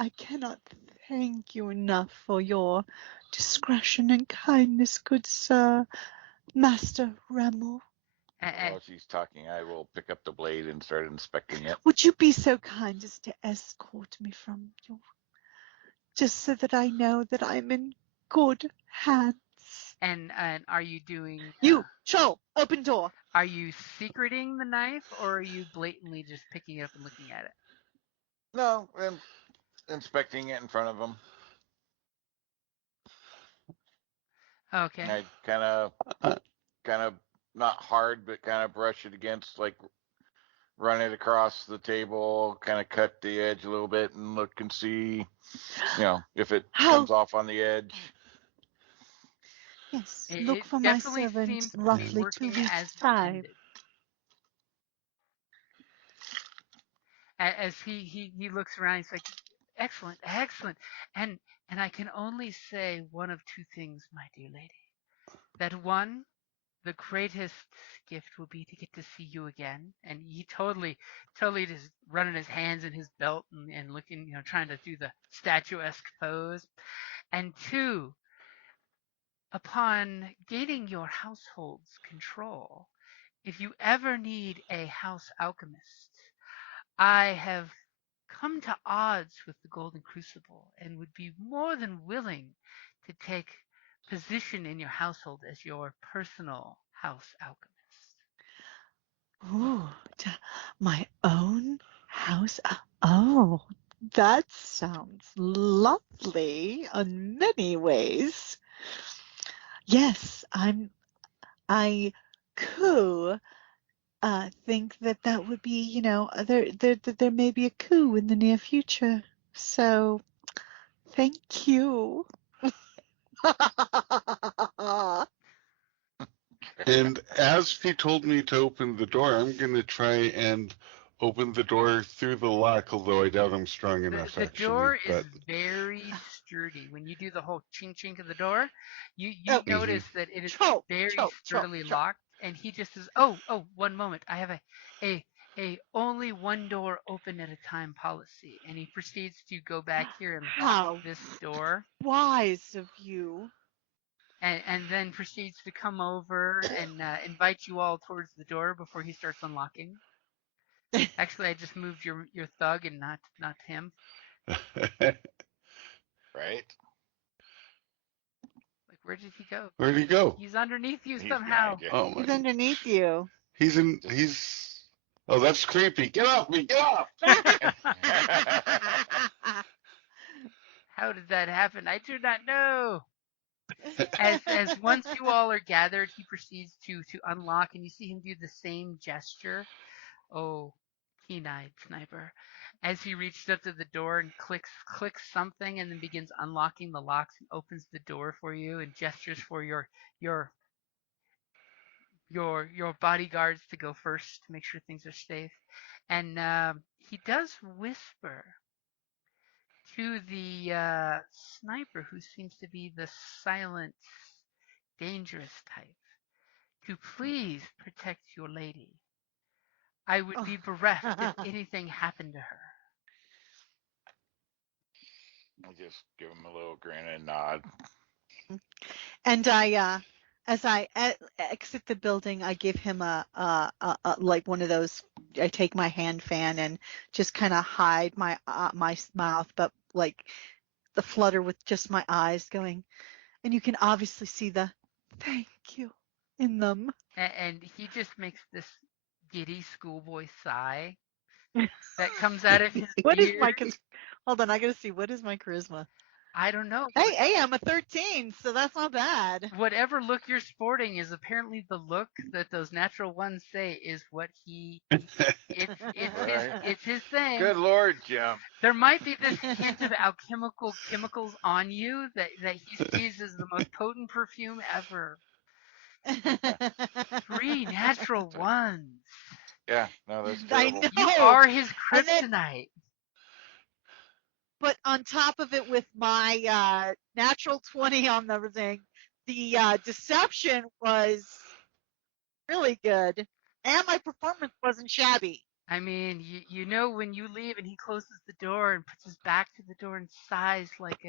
I cannot thank you enough for your discretion and kindness, good sir, Master Remel. While she's talking, I will pick up the blade and start inspecting it. Would you be so kind as to escort me from you, just so that I know that I'm in good hands? And are you doing... You, troll, open door. Are you secreting the knife, or are you blatantly just picking it up and looking at it? No, I'm inspecting it in front of him. Okay. I kind of not hard, but kind of brush it against, like run it across the table, kind of cut the edge a little bit and look and see, if it comes off on the edge. Yes, It for my definitely servant seems in to be roughly 2 working weeks' as time. intended. As he looks around, he's like, excellent, excellent. And I can only say one of two things, my dear lady. That one, the greatest gift will be to get to see you again. And he totally just running his hands in his belt and looking, trying to do the statuesque pose. And two, upon gaining your household's control, if you ever need a house alchemist, I have come to odds with the Golden Crucible and would be more than willing to take position in your household as your personal house alchemist. Ooh, my own house? Oh, that sounds lovely in many ways. Yes, I could think that would be, there may be a coup in the near future. So, thank you. And as he told me to open the door, I'm going to try and open the door through the lock, although I doubt I'm strong enough, The actually. door is very sturdy. When you do the whole chink chink of the door, you notice that it is very sturdily locked. And he just says, "Oh, one moment. I have a only one door open at a time policy." And he proceeds to go back here and lock this door. Wise of you. And then proceeds to come over and invite you all towards the door before he starts unlocking. Actually, I just moved your thug and not him. Right. Like, Where did he go? Where'd he go? He's underneath you He's somehow. behind you. Oh He's my! underneath you. He's. Oh, that's creepy. Get off me! Get off! How did that happen? I do not know. As once you all are gathered, he proceeds to unlock, and you see him do the same gesture. Oh, keen-eyed sniper. As he reaches up to the door and clicks something, and then begins unlocking the locks and opens the door for you, and gestures for your bodyguards to go first to make sure things are safe. And he does whisper to the sniper, who seems to be the silent, dangerous type, to please protect your lady. I would be bereft if anything happened to her. I just give him a little grin and nod. And as I exit the building, I give him a like one of those. I take my hand fan and just kind of hide my mouth, but like the flutter with just my eyes going, and you can obviously see the thank you in them. And he just makes this giddy schoolboy sigh that comes out of his What is ears. my hold on, I gotta see, what is my charisma? I don't know. Hey, I'm a 13, so that's not bad. Whatever look you're sporting is apparently the look that those natural ones say is what it's his thing. Good Lord, Jim. There might be this hint of chemicals on you that he sees as the most potent perfume ever. 3 natural ones. Yeah, no, that's I terrible. know. You are his And then- kryptonite. But on top of it, with my natural 20 on the thing, the deception was really good, and my performance wasn't shabby. I mean, you know when you leave and he closes the door and puts his back to the door and sighs like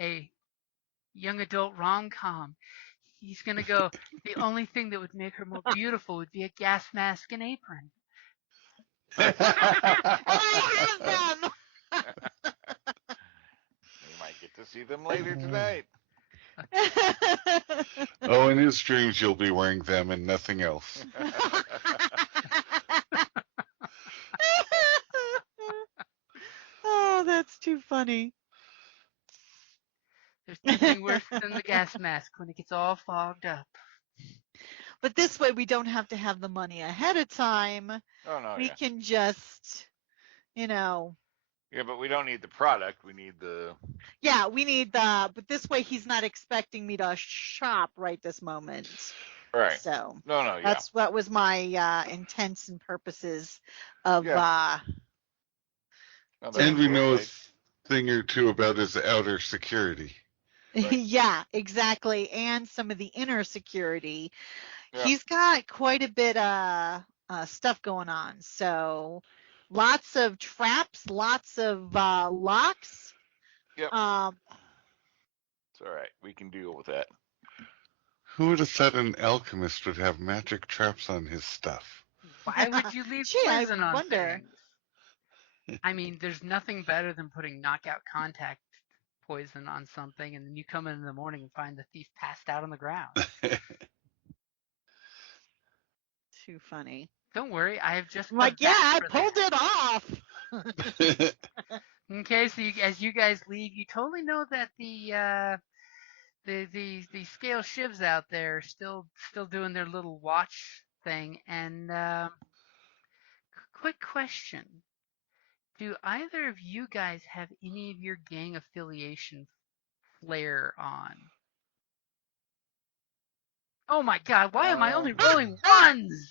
a young adult rom-com. He's gonna go, the only thing that would make her more beautiful would be a gas mask and apron. And I have them! You might get to see them later tonight. Oh, in his dreams, you'll be wearing them and nothing else. Oh, that's too funny. There's nothing worse than the gas mask when it gets all fogged up. But this way, we don't have to have the money ahead of time. Oh, no, We yeah. can just, Yeah, but we don't need the product. We need the... Yeah, we need but this way he's not expecting me to shop right this moment. Right. So No, yeah. that's what was my intents and purposes of No, And we know a right. thing or two about his outer security. Right. Yeah, exactly. And some of the inner security. Yeah. He's got quite a bit of stuff going on. So lots of traps, lots of locks. Yep. It's all right. We can deal with that. Who would have thought an alchemist would have magic traps on his stuff? Why would you leave Gee, I poison on wonder. things? I mean, there's nothing better than putting knockout contact poison on something, and then you come in the morning and find the thief passed out on the ground. Too funny. Don't worry, I have just I'm like, the yeah, vat I for pulled that. it off. Okay, so as you guys leave, you totally know that the scale shivs out there are still doing their little watch thing. And quick question: do either of you guys have any of your gang affiliation flair on? Oh my God! Why am I only rolling ones?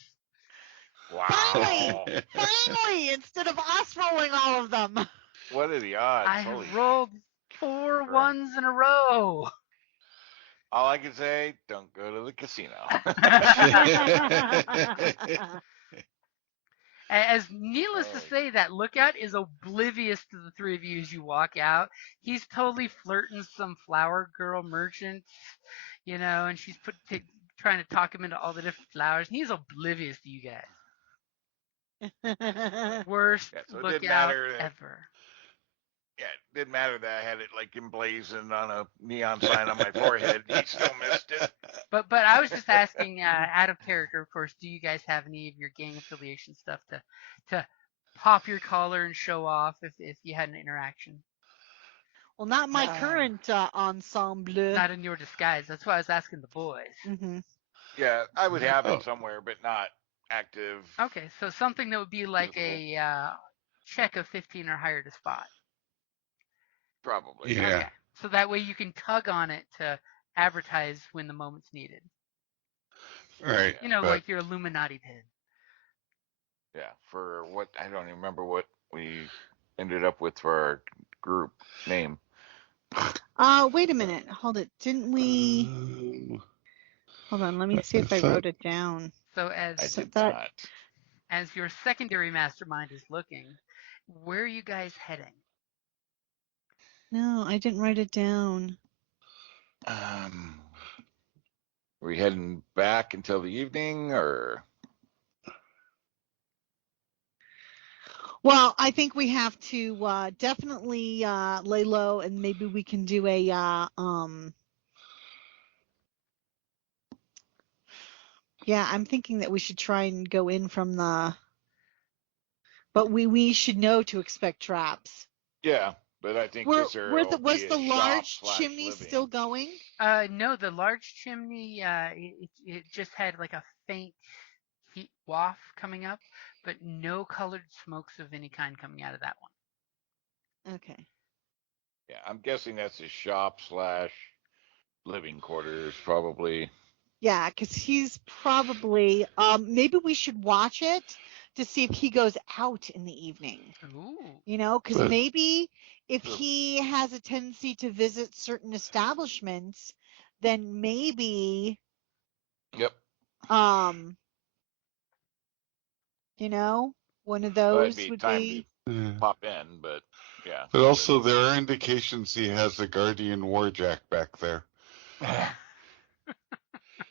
Wow. Finally, instead of us rolling all of them. What are the odds? I Holy have rolled 4 crap. ones in a row. All I can say, don't go to the casino. As needless to say, that lookout is oblivious to the 3 of you as you walk out. He's totally flirting some flower girl merchant, and she's trying to talk him into all the different flowers. And he's oblivious to you guys. Worst Yeah, so it didn't lookout matter that- ever. Yeah, it didn't matter that I had it like emblazoned on a neon sign on my forehead. He still missed it. But I was just asking, out of character, of course. Do you guys have any of your gang affiliation stuff to pop your collar and show off if you had an interaction? Well, not my current ensemble. Not in your disguise. That's why I was asking the boys. Mm-hmm. Yeah, I would have it somewhere, but not active. Okay, so something that would be like a check of 15 or higher to spot. Probably. Yeah. Okay. So that way you can tug on it to advertise when the moment's needed. Right. You know, like your Illuminati pin. Yeah, for what I don't even remember what we ended up with for our group name. Wait a minute. Hold it. Didn't we? Hold on. Let me see if I wrote it down. So I did not. As your secondary mastermind is looking, where are you guys heading? No, I didn't write it down. Are we heading back until the evening, or? Well, I think we have to definitely lay low, and maybe we can do a Yeah, I'm thinking that we should try and go in from the. But we should know to expect traps. Yeah, but I think was the large chimney living. still going? No, the large chimney it just had like a faint heat waft coming up, but no colored smokes of any kind coming out of that one. Okay. Yeah, I'm guessing that's his shop / living quarters, probably. Yeah, because he's probably. Maybe we should watch it to see if he goes out in the evening. Ooh. You know, because maybe if he has a tendency to visit certain establishments, then maybe. Yep. You know, one of those would be. Pop in, but yeah. But also, there are indications he has a guardian warjack back there.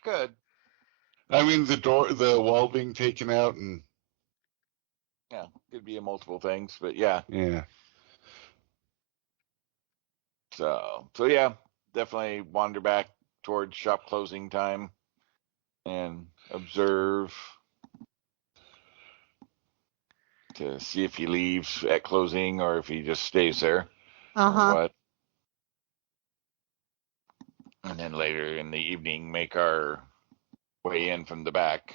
Good. I mean, the wall being taken out, and yeah, could be multiple things, but yeah. Yeah. So yeah, definitely wander back towards shop closing time and observe to see if he leaves at closing or if he just stays there. Or what. And then later in the evening, make our way in from the back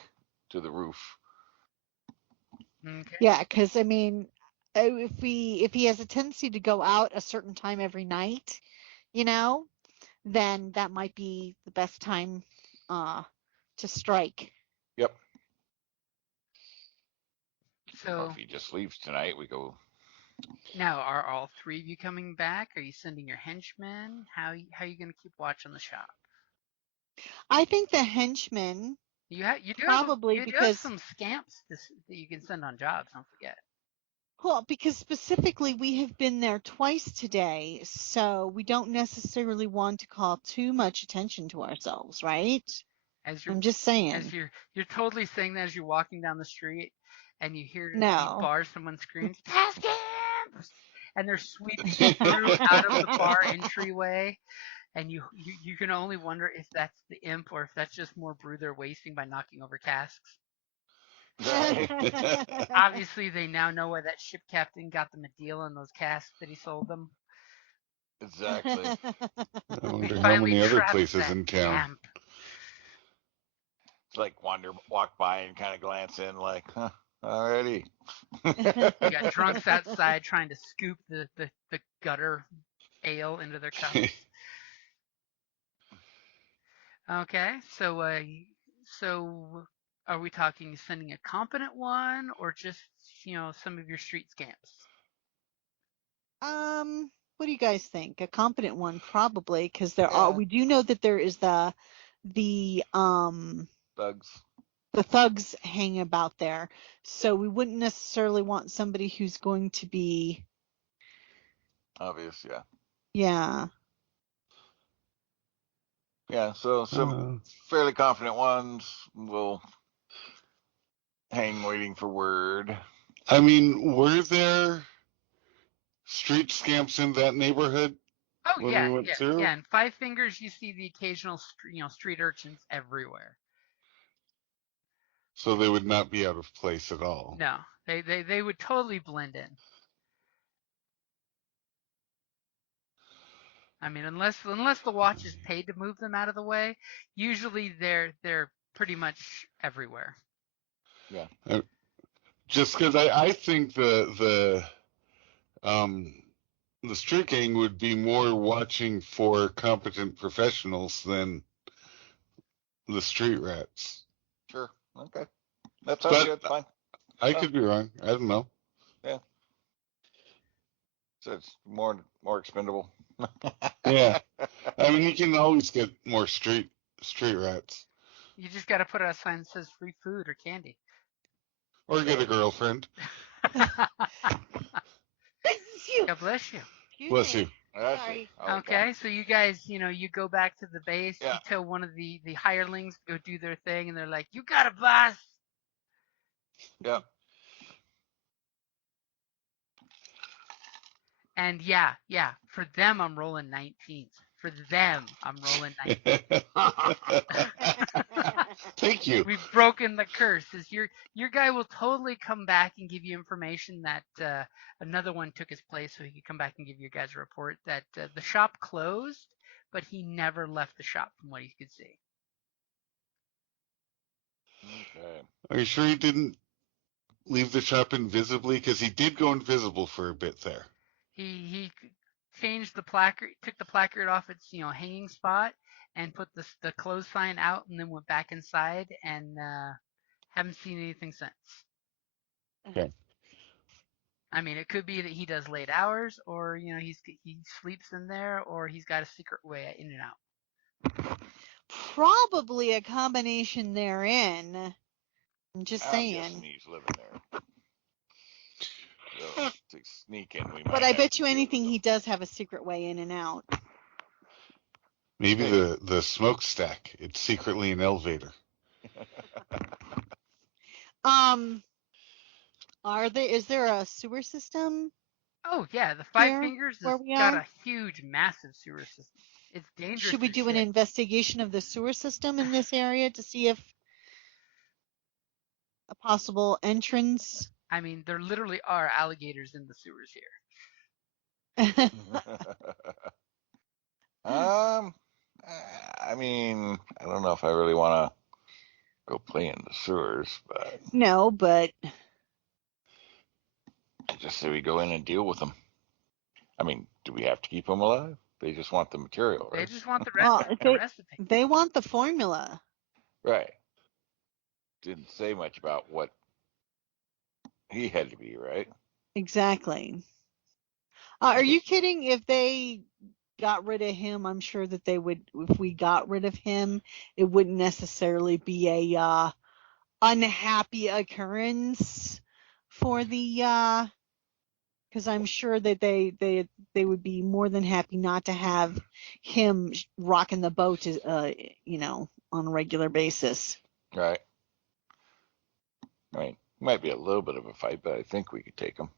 to the roof. Okay. Yeah, because I mean, if he has a tendency to go out a certain time every night, you know, then that might be the best time to strike. Yep. So or if he just leaves tonight, we go. Now, are all three of you coming back? Are you sending your henchmen? How are you going to keep watch on the shop? I think the henchmen. You do probably have some scamps that you can send on jobs. Don't forget. Well, because specifically we have been there twice today, so we don't necessarily want to call too much attention to ourselves, right? I'm just saying. As you're totally saying that as you're walking down the street, and you hear No. the bar, someone screams, "Scamps!" and they're sweeping through out of the bar entryway, and you can only wonder if that's the imp or if that's just more brew they're wasting by knocking over casks. Obviously, they now know why that ship captain got them a deal on those casks that he sold them. Exactly. I wonder how many other places in town. Camp. It's like walk by and kind of glance in, like, huh, already. You got drunks outside trying to scoop the gutter ale into their cups. Okay, so are we talking sending a competent one or just some of your street scamps? What do you guys think? A competent one, probably, because we do know that there is the thugs. The thugs hang about there, so we wouldn't necessarily want somebody who's going to be obvious. Yeah. So some fairly confident ones will hang waiting for word. I mean, were there street scamps in that neighborhood Oh when yeah, we went through? yeah. In Five Fingers, you see the occasional, street urchins everywhere. So they would not be out of place at all. No, they would totally blend in. I mean, unless the watch is paid to move them out of the way, usually they're pretty much everywhere. Yeah. Just because I think the street gang would be more watching for competent professionals than the street rats. Sure. Okay. That sounds good. Fine. I could be wrong. I don't know. Yeah. So it's more expendable. Yeah. I mean, you can always get more street rats. You just got to put out a sign that says free food or candy. Or get a girlfriend. God bless you. Bless you. Sorry. Okay, so you guys, you go back to the base, Yeah. you tell one of the hirelings to go do their thing, and they're like, "You got it, boss." Yeah. And yeah, for them, I'm rolling 19s. For them, I'm rolling 19s. Thank you. We've broken the curse. Your guy will totally come back and give you information that another one took his place, so he could come back and give you guys a report that the shop closed, but he never left the shop from what he could see. Okay. Are you sure he didn't leave the shop invisibly? Because he did go invisible for a bit there. He changed the placard, took the placard off its hanging spot, and put the clothes sign out, and then went back inside, and haven't seen anything since. Okay. I mean, it could be that he does late hours, or he sleeps in there, or he's got a secret way in and out. Probably a combination therein. I'm just I'm saying. guessing he's living there. So, to sneak in, we might But I have bet to you deal anything with he does have a secret way in and out. Maybe the smokestack. It's secretly an elevator. Is there a sewer system? Oh yeah, the Five Here, Fingers where has we got are? a huge, massive sewer system. It's dangerous. Should we as do an shit. investigation of the sewer system in this area to see if a possible entrance? I mean, there literally are alligators in the sewers here. I mean, I don't know if I really want to go play in the sewers, but No, but I just say we go in and deal with them. I mean, do we have to keep them alive? They just want the material, They right? just want the well, recipe. they want the formula. Right. Didn't say much about what he had to be, right? Exactly. Are you kidding? If they got rid of him, I'm sure that they would. If we got rid of him, it wouldn't necessarily be a unhappy occurrence for the. Because I'm sure that they would be more than happy not to have him rocking the boat, on a regular basis. Right. I mean, might be a little bit of a fight, but I think we could take him.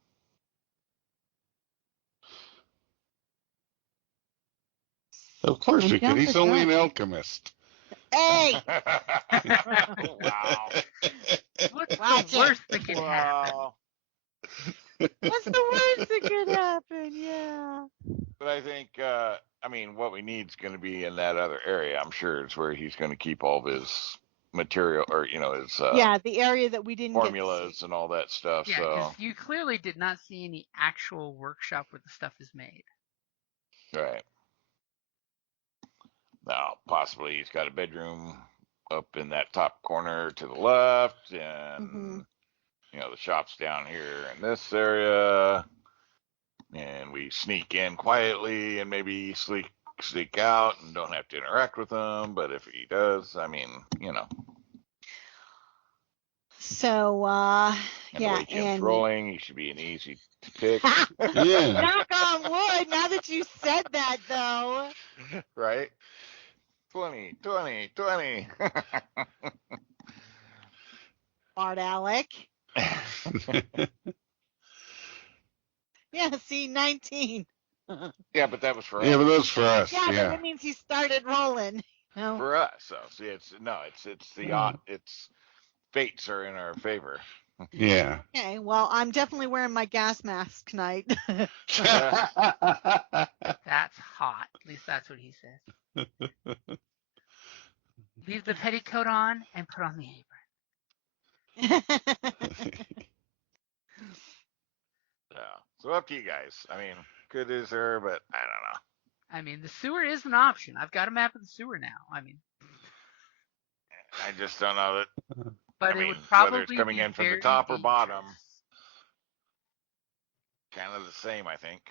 Of course I'm we down could. He's for only that. an alchemist. Hey! Wow. What's Watch the it. worst that can happen? Wow. What's the worst that could happen? Yeah. But I think, I mean, what we need is going to be in that other area. I'm sure it's where he's going to keep all of his material, or his The area that we didn't formulas get to see. and all that stuff. Yeah, So because you clearly did not see any actual workshop where the stuff is made. right now, possibly he's got a bedroom up in that top corner to the left, and the shop's down here in this area, and we sneak in quietly and maybe sneak out and don't have to interact with him. But if he does, I mean, So, and the yeah, way Jim's and rolling, he should be an easy to pick. Yeah. knock on wood. Now that you said that, though, Right? 20. Bart Alec. Yeah, see, 19. Yeah, but that was for Yeah, us. but that was for us. Yeah, but Yeah. that means he started rolling. No. For us, so see, it's the it's fates are in our favor. Yeah. Okay, well, I'm definitely wearing my gas mask tonight. That's hot. At least that's what he says. Leave the petticoat on and put on the apron. Yeah. So up to you guys. I mean, good is there, but I don't know. I mean, the sewer is an option. I've got a map of the sewer now. I mean, I just don't know that. but I it mean, would probably whether it's coming be in from the very top or bottom, dangerous. kind of the same, I think.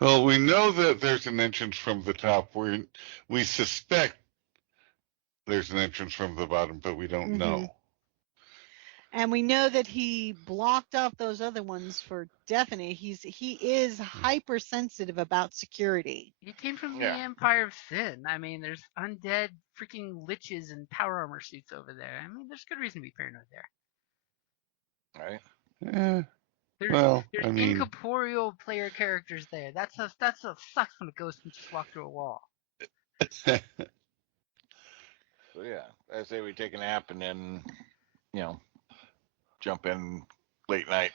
Well, we know that there's an entrance from the top. We suspect there's an entrance from the bottom, but we don't know. And we know that he blocked off those other ones for definite. He is hypersensitive about security. He came from the Yeah. Empire of Sin. I mean, there's undead freaking liches and power armor suits over there. I mean, there's good reason to be paranoid there. Right. Yeah. There's, Well, there's I mean, incorporeal player characters there. That's a sucks when a ghost can just walk through a wall. So yeah, I say we take a nap and then, jump in late night.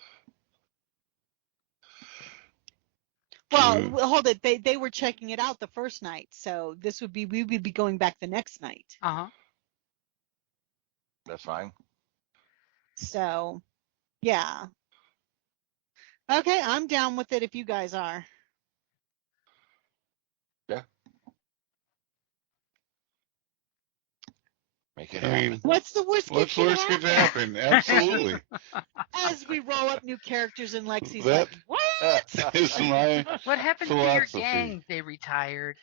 Well, hold it. They were checking it out the first night, so we would be going back the next night. That's fine. So, yeah. Okay, I'm down with it if you guys are. Yeah. Make it I happen. mean, What's the worst what's that worse could could happen? happen? Absolutely. As we roll up new characters and Lexi's That like, what? is my What happened to philosophy. your gang? They retired.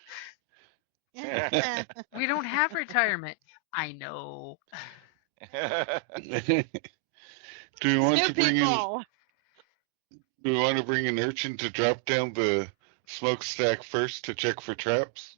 Yeah. We don't have retirement. I know. Do we want New to bring people. Do we want to bring an urchin to drop down the smokestack first to check for traps?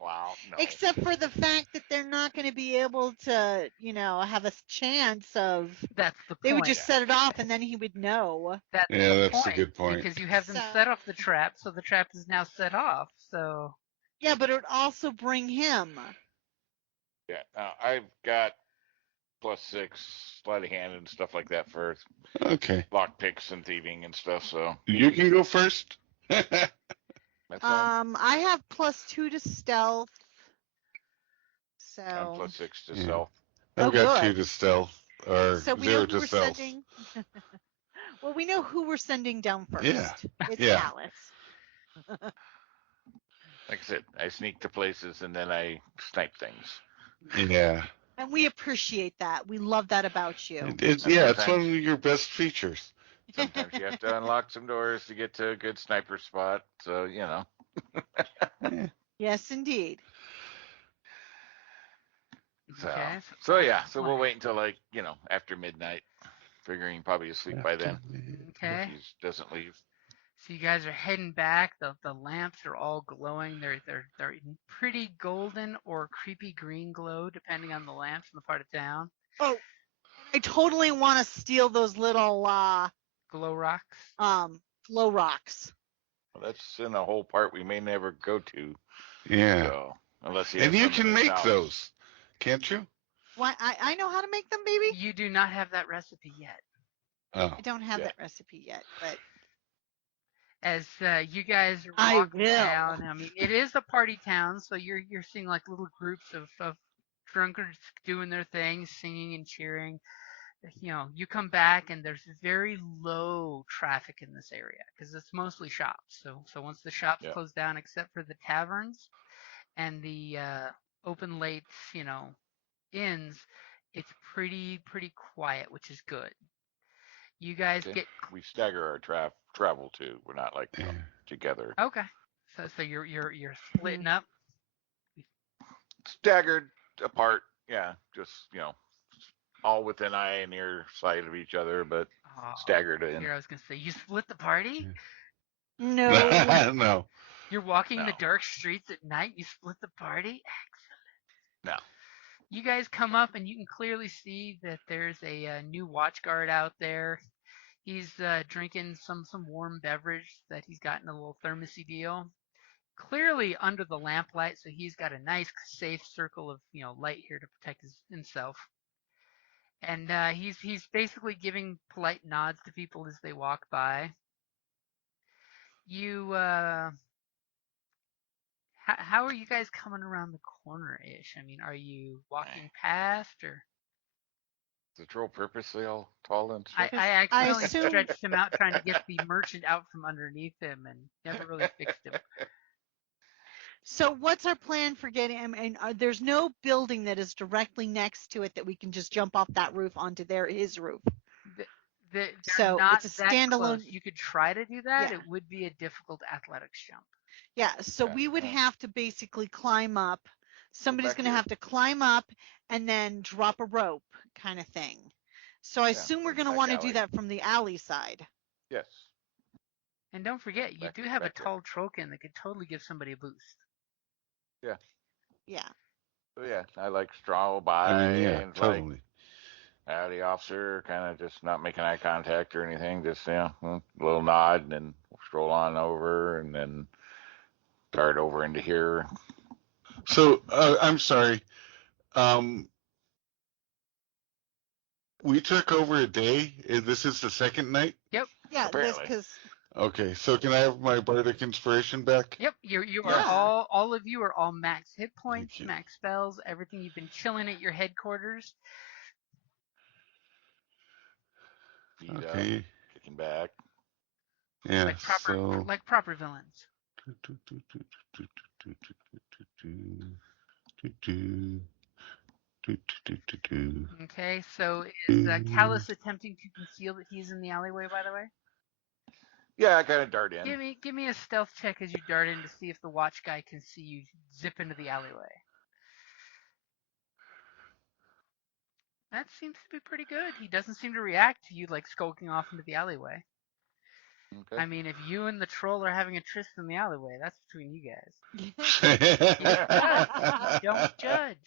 Wow. No. Except for the fact that they're not going to be able to, have a chance of. That's the point. They would just set it off, and then he would know. That's a good point. Because you have them set off the trap, so the trap is now set off. So. Yeah, but it would also bring him. Yeah. I've got +6 sleight of hand and stuff like that for lock picks and thieving and stuff. So you can go first. That's fine. I have +2 to stealth. So I'm +6 to stealth. I've got 2 to stealth, or so we 0 know to stealth. Well, we know who we're sending down first. Yeah. It's Alice. Like I said, I sneak to places and then I snipe things. Yeah. And we appreciate that. We love that about you. It's one of your best features. Sometimes you have to unlock some doors to get to a good sniper spot. So, Yes, indeed. So we'll wait until after midnight, figuring probably asleep by then. Okay. If he doesn't leave. So you guys are heading back. The lamps are all glowing. They're pretty golden or creepy green glow, depending on the lamps in the part of town. Oh, I totally want to steal those little glow rocks. Glow rocks. Well, that's in a whole part we may never go to. Yeah. So, unless and you can make those, can't you? Why? I know how to make them, baby. You do not have that recipe yet. Oh. I don't have that recipe yet, but. As you guys are walking down, I mean, it is a party town, so you're seeing like little groups of drunkards doing their thing, singing and cheering. You come back and there's very low traffic in this area because it's mostly shops. So once the shops close down, except for the taverns and the open late, inns, it's pretty quiet, which is good. You guys we stagger our travel too. We're not like together. Okay. So you're splitting up. Staggered apart, yeah. Just all within eye and ear sight of each other, but staggered in. Here I was gonna say, you split the party? No. No. You're walking the dark streets at night. You split the party. Excellent. No. You guys come up and you can clearly see that there's a new watch guard out there. He's drinking some warm beverage that he's got in a little thermosy deal. Clearly under the lamplight, so he's got a nice safe circle of light here to protect himself. And he's basically giving polite nods to people as they walk by. You how are you guys coming around the corner-ish? I mean, are you walking past or? The troll purposely all tall and I stuff? accidentally assume- stretched him out trying to get the merchant out from underneath him and never really fixed him. So what's our plan for getting him? And there's no building that is directly next to it that we can just jump off that roof onto his roof. They're So not it's a that standalone- close. You could try to do that. Yeah. It would be a difficult athletics jump. Yeah, so Yeah, we would yeah. have to basically climb up. Somebody's back going to here. have to climb up and then drop a rope kind of thing. So I assume we're from the going to back want to do alley. that from the alley side. Yes. And don't forget, you Back- do have a back there. tall trollkin that could totally give somebody a boost. Yeah. So yeah, I like stroll by I mean, yeah, and totally. like, howdy officer, kind of just not making eye contact or anything, just a little nod and then stroll on over and then dart over into here. So I'm sorry. We took over a day. This is the second night. Yeah, that's Apparently. because Okay, so can I have my bardic inspiration back? Yep, you are Yeah. all of you are all max hit points, Thank you. max spells, everything. You've been chilling at your headquarters. Feet Okay. up, kicking back. Yeah. Like proper villains. Okay, so is Callus attempting to conceal that he's in the alleyway, by the way? Yeah, I kind of dart in. Give me a stealth check as you dart in to see if the watch guy can see you zip into the alleyway. That seems to be pretty good. He doesn't seem to react to you like skulking off into the alleyway. Okay. I mean, if you and the troll are having a tryst in the alleyway, that's between you guys. Don't judge.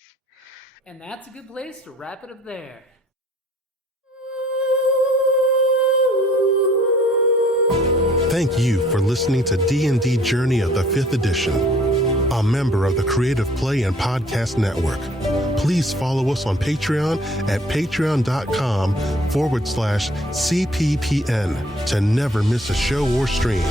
And that's a good place to wrap it up there. Thank you for listening to D&D Journey of the 5th Edition, a member of the Creative Play and Podcast Network. Please follow us on Patreon at patreon.com/CPPN to never miss a show or stream.